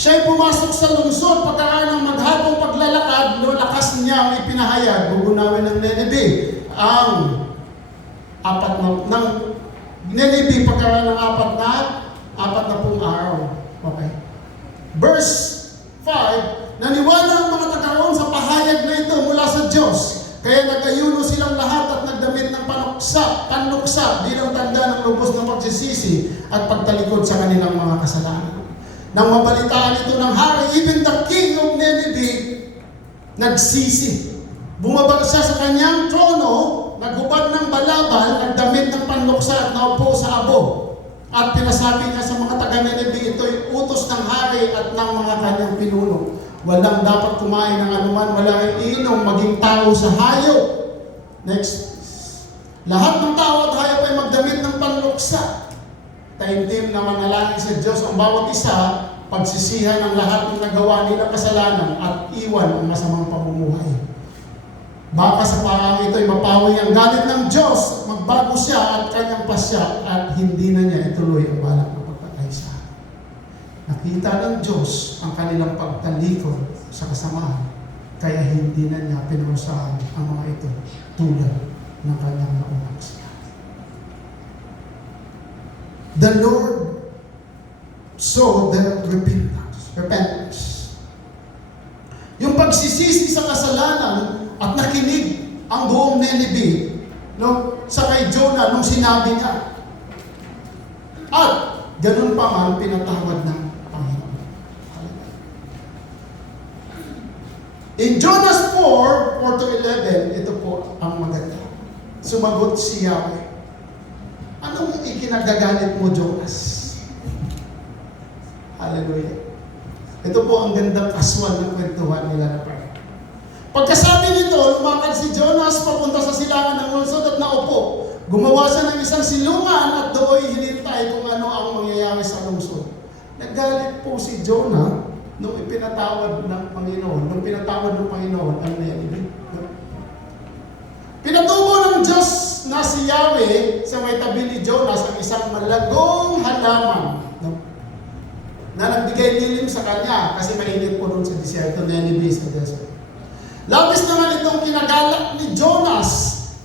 Siya'y pumasok sa lungsod pagkaraan ng maghapong paglalakad, lakas niya ang ipinahayag, gugunawin ng Nineveh ang Nineveh pagkaraan ng apat na pung araw. Okay. Verse 5, naniwala ang mga tagaroon sa pahayag na ito mula sa Diyos. Kaya nag-ayuno silang lahat at nagdamit ng panluksa bilang tanda ng lubos na pagsisisi at pagtalikod sa kanilang mga kasalanan. Nang mabalitaan ito ng hari, even the king of Nineveh nagsisi. Bumaba siya sa kanyang trono, naghubad ng balabal, nagdamit ng panluksa at naupo sa abo. At pinasabi niya sa mga taga-Nineveh, ito'y utos ng hari at ng mga kanyang pinuno. Walang dapat kumain ng anuman, walang iinom, maging tao sa hayop. Next. Lahat ng tao at hayop ay magdamit ng panluksa. Taimtim na manalangin sa Diyos ang bawat isa, pagsisihan ng lahat ng nagawa nila kasalanan at iwan ang masamang pamumuhay. Baka sa parang ito ay mapawi ang galit ng Diyos, magbago siya at kanyang pasya at hindi na niya ituloy ang balak ng pagpatay sa akin. Nakita ng Diyos ang kanilang pagtalikod sa kasamahan, kaya hindi na niya pinurusahan ang mga ito tulad ng kanyang naunang siya. The Lord saw their repentance. Yung pagsisisi sa kasalanan at nakinig ang buong Nineveh sa kay Jonah nung sinabi niya. At ganun pa man pinatawad ng Panginoon. In Jonas 4:4-11, ito po ang maganda. Sumagot si Yahweh. Anong ikinagagalit mo, Jonas? Hallelujah. Ito po ang gandang aswang ng kwentuhan nila na parang. Pagkasabi nito, lumakad si Jonas papunta sa silangan ng lungsod at naupo. Gumawa siya ng isang silungan at doon hinintay kung ano ang mangyayari sa lungsod. Nagalit po si Jonah nung ipinatawad ng Panginoon. Nung pinatawad ng Panginoon, ano na yan? Pinatubo ng Diyos na si Yahweh sa may tabi ni Jonas ang isang malagong halaman na nagbigay lilim sa kanya kasi mainit po doon sa desierto, Nineveh sa desert. Labis naman itong kinagalak ni Jonas,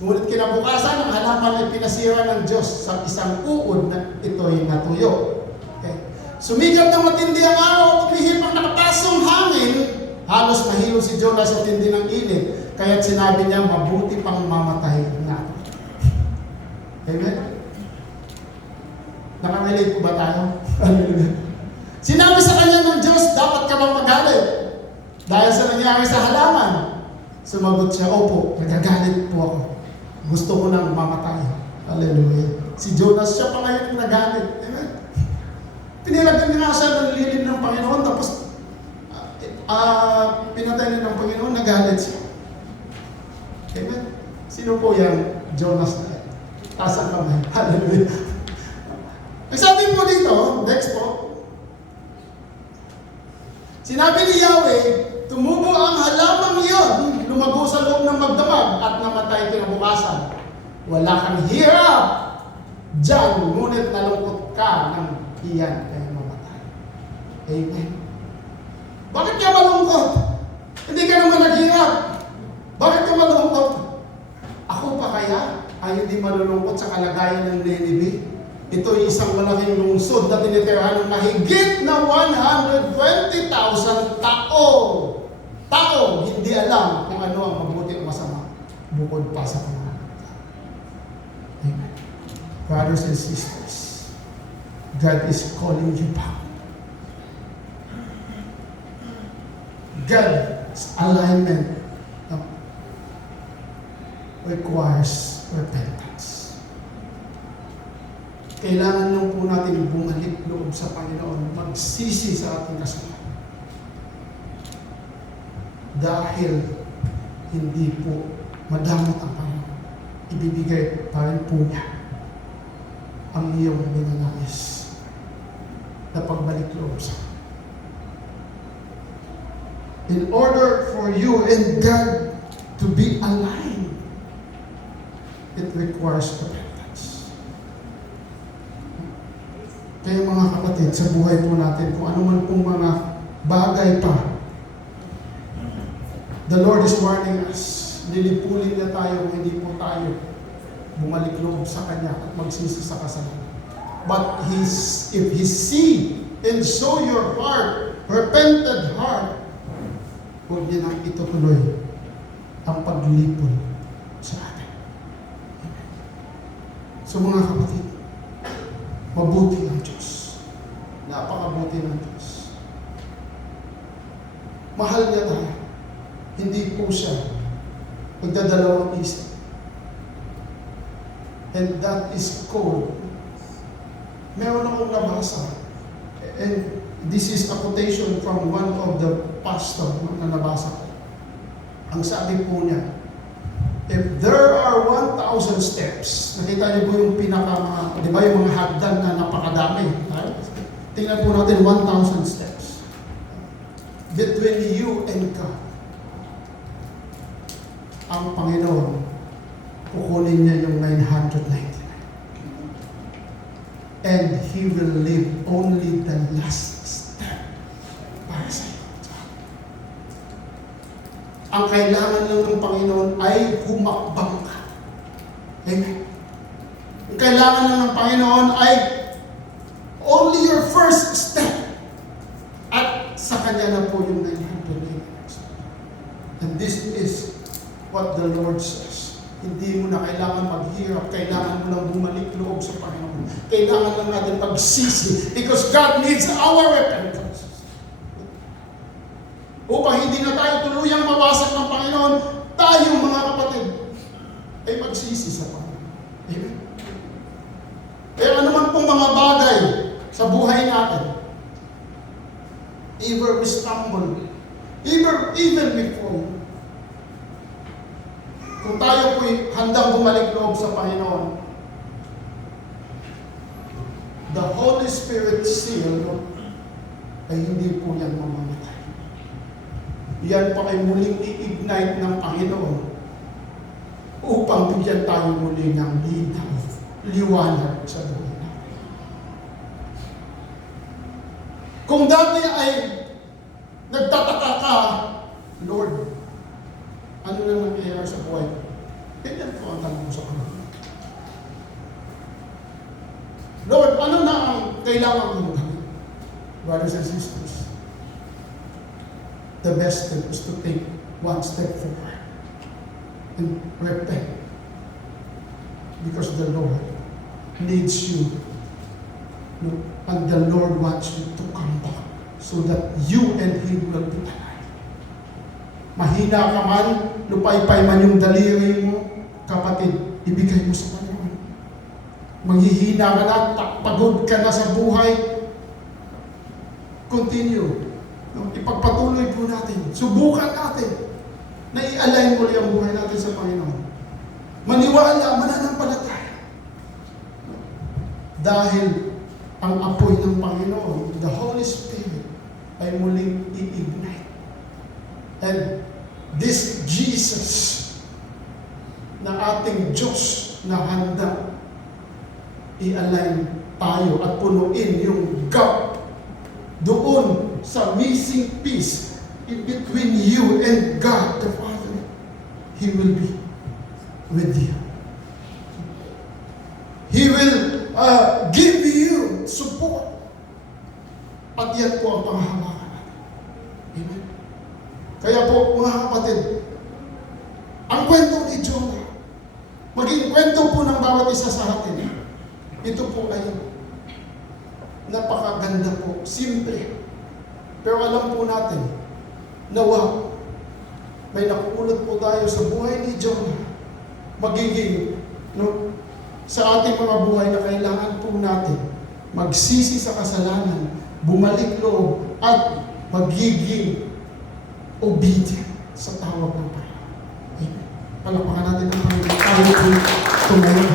ngunit kinabukasan ang halaman ay pinasira ng Diyos sa isang uod na ito'y natuyo. Okay. Sumigap ng matindi ang araw, tumihip ang nakapasong hangin, halos mahilo si Jonas sa tindi ng init, kaya't sinabi niya, mabuti pang mamatay na. Amen? Nakarelate po ba tayo? Sinabi sa kanya ng Diyos, dapat ka bang magalit? Dahil sa nangyari sa halaman. Sumagot siya, opo, nagagalit po ako. Gusto ko nang mamatay. Hallelujah. Si Jonas siya pa ngayon yung nagalit. Amen? Pinilagan niya nga siya ng lilim ng Panginoon, tapos pinatay niya ng Panginoon, nagalit siya. Amen? Sino po yan? Jonas na yan. Taas ang kamay. Hallelujah. Sabi po dito, next po, sinabi ni Yahweh, tumubo ang halamang iyon, lumago sa loob ng magdamag at namatay kinabukasan. Wala kang hirap diyan, ngunit nalungkot ka ng iyan kaya mamatay. Amen. Bakit ka malungkot? Hindi ka naman naghirap. Bakit ka malungkot? Ako pa kaya ay hindi malulungkot sa kalagayan ng Nineveh? Ito ay isang malaking lungsod na tinitirahan ng mahigit na 120,000 tao. Tao, hindi alam kung ano ang mabuti o masama bukod pa sa pangalaman. Amen. Brothers and sisters, God is calling you back. God's alignment requires repentance. Kailangan lang po natin bumalik loob sa Panginoon, magsisi sa ating kasalanan. Dahil hindi po madamot ang Panginoon, ibibigay pa rin po niya ang iyong ninanais na pagbalik loob sa Kanya. In order for you and God to be aligned, it requires repentance. Kaya mga kapatid, sa buhay po natin, kung ano man pong mga bagay pa. The Lord is warning us. Lilipulin na tayo kung hindi po tayo bumalik loob sa Kanya at magsisi sa kasalanan. But if He see and show your heart, repented heart, huwag niya nang itutuloy ang paglipol sa atin. So mga kapatid, mabuti ang Diyos. Napakabuti ng Diyos. Mahal niya tayo. Hindi po siya magdadalawang isip. And that is called, meron akong nabasa, and this is a quotation from one of the pastor na nabasa ko. Ang sabi po niya, if there are 1,000 steps, nakita niyo po yung di ba yung mga hagdan na napakadami. Tingnan po natin 1,000 steps between you and God. Ang Panginoon, kukunin niya yung 999. And He will leave only the last step para sa iyo. Ang kailangan lang ng Panginoon ay humakbang ka. Amen. Ang kailangan lang ng Panginoon ay only your first step. At sa Kanya na po yung 999. And this is what the Lord says. Hindi mo na kailangan maghirap, kailangan mo lang bumalik loob sa Panginoon. Kailangan lang natin pagsisi because God needs our repentance. Upang hindi na tayo tuluyang mawasak ng Panginoon, tayo mga kapatid ay magsisi sa Panginoon. Amen? Kaya anuman pong mga bagay sa buhay natin, either we stumble, even before, kung tayo po'y handang bumalik loob sa Panginoon, the Holy Spirit seal ay hindi po yan mamamatay. Yan pa ay muling i-ignite ng Panginoon upang bigyan tayo muli ng linaw, liwanag sa buhay natin. Kung dati ay nagtataka ka, Lord, ano na nangyayari sa buhay? Ganyan po ang tanong mo sa Panginoon. Lord, ano na ang kailangan mong gawin? Brothers and sisters, the best step is to take one step forward and repent. Because the Lord needs you. And the Lord wants you to come back so that you and Him will be alive. Mahina ka man, lupaypay man yung daliri mo, kapatid, ibigay mo sa Panginoon. Maghihina ka na, pagod ka na sa buhay, continue. Ipagpatuloy po natin, subukan natin na i-align muli ang buhay natin sa Panginoon. Maniwala, mananampalataya. Dahil ang apoy ng Panginoon, the Holy Spirit, ay muling i-ignite. And this Jesus na ating Diyos na handa i-align tayo at punuin yung gap doon sa missing piece in between you and God the Father. He will be with you. He will give you support. At yan po ang panghahawakan natin. Amen. Kaya po, mga kapatid, ang kwento ni Jonah, maging kwento po ng bawat isa sa atin, ito po ay napakaganda po, simple. Pero alam po natin, nawa, may nakuulot po tayo sa buhay ni Jonah, magiging, sa ating mga buhay na kailangan po natin magsisi sa kasalanan, bumalik loob, at magiging obedient sa tawag ng Panginoon. Amen. Palapakan natin ang Panginoon. Tayo po tumayo.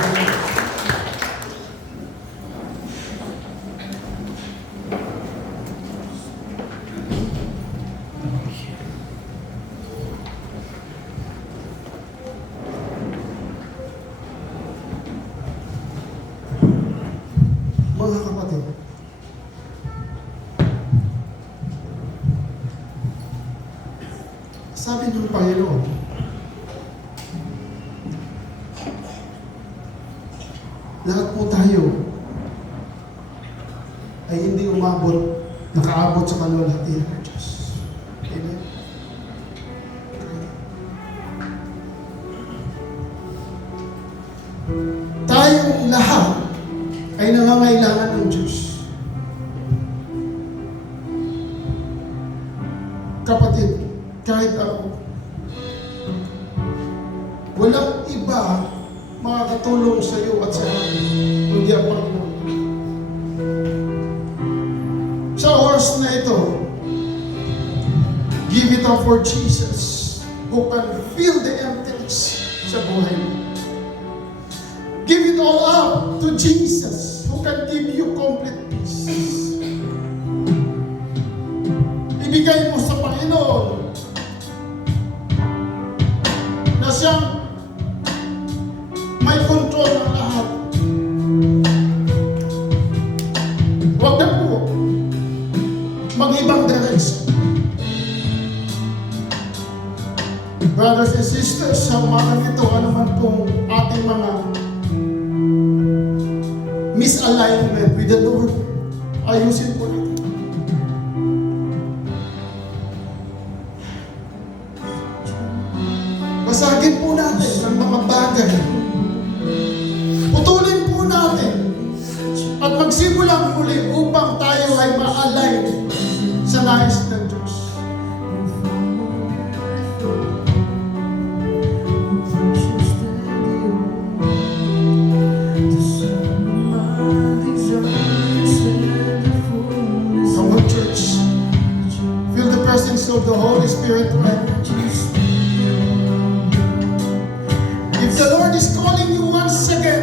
Mga kapatid, lahat po tayo ay hindi nakaabot sa kalwalhatian ng Diyos. Amen. Tayong lahat ay nangangailangan ng Diyos. Kapatid, kahit ako, walang iba makakatulong sa iyo at sa akin, kundi ang Panginoon. Sa oras na ito, give it up for Jesus, who can fill the emptiness sa buhay mo. Give it all up to Jesus, who can give you complete peace. Ibigay mo sa Panginoon na siyang may control ng lahat. Huwag na po mag-ibang direction. Brothers and sisters, sa umaga nito, ano man pong ating mga misalignment with the Lord, ayusin po nito. Basagin po natin ang mga bagay. Putulin po natin at magsimulang muli upang tayo ay ma-align sa nais ng Diyos. Come on, church. Feel the presence of the Holy Spirit right now. If the Lord is calling you once again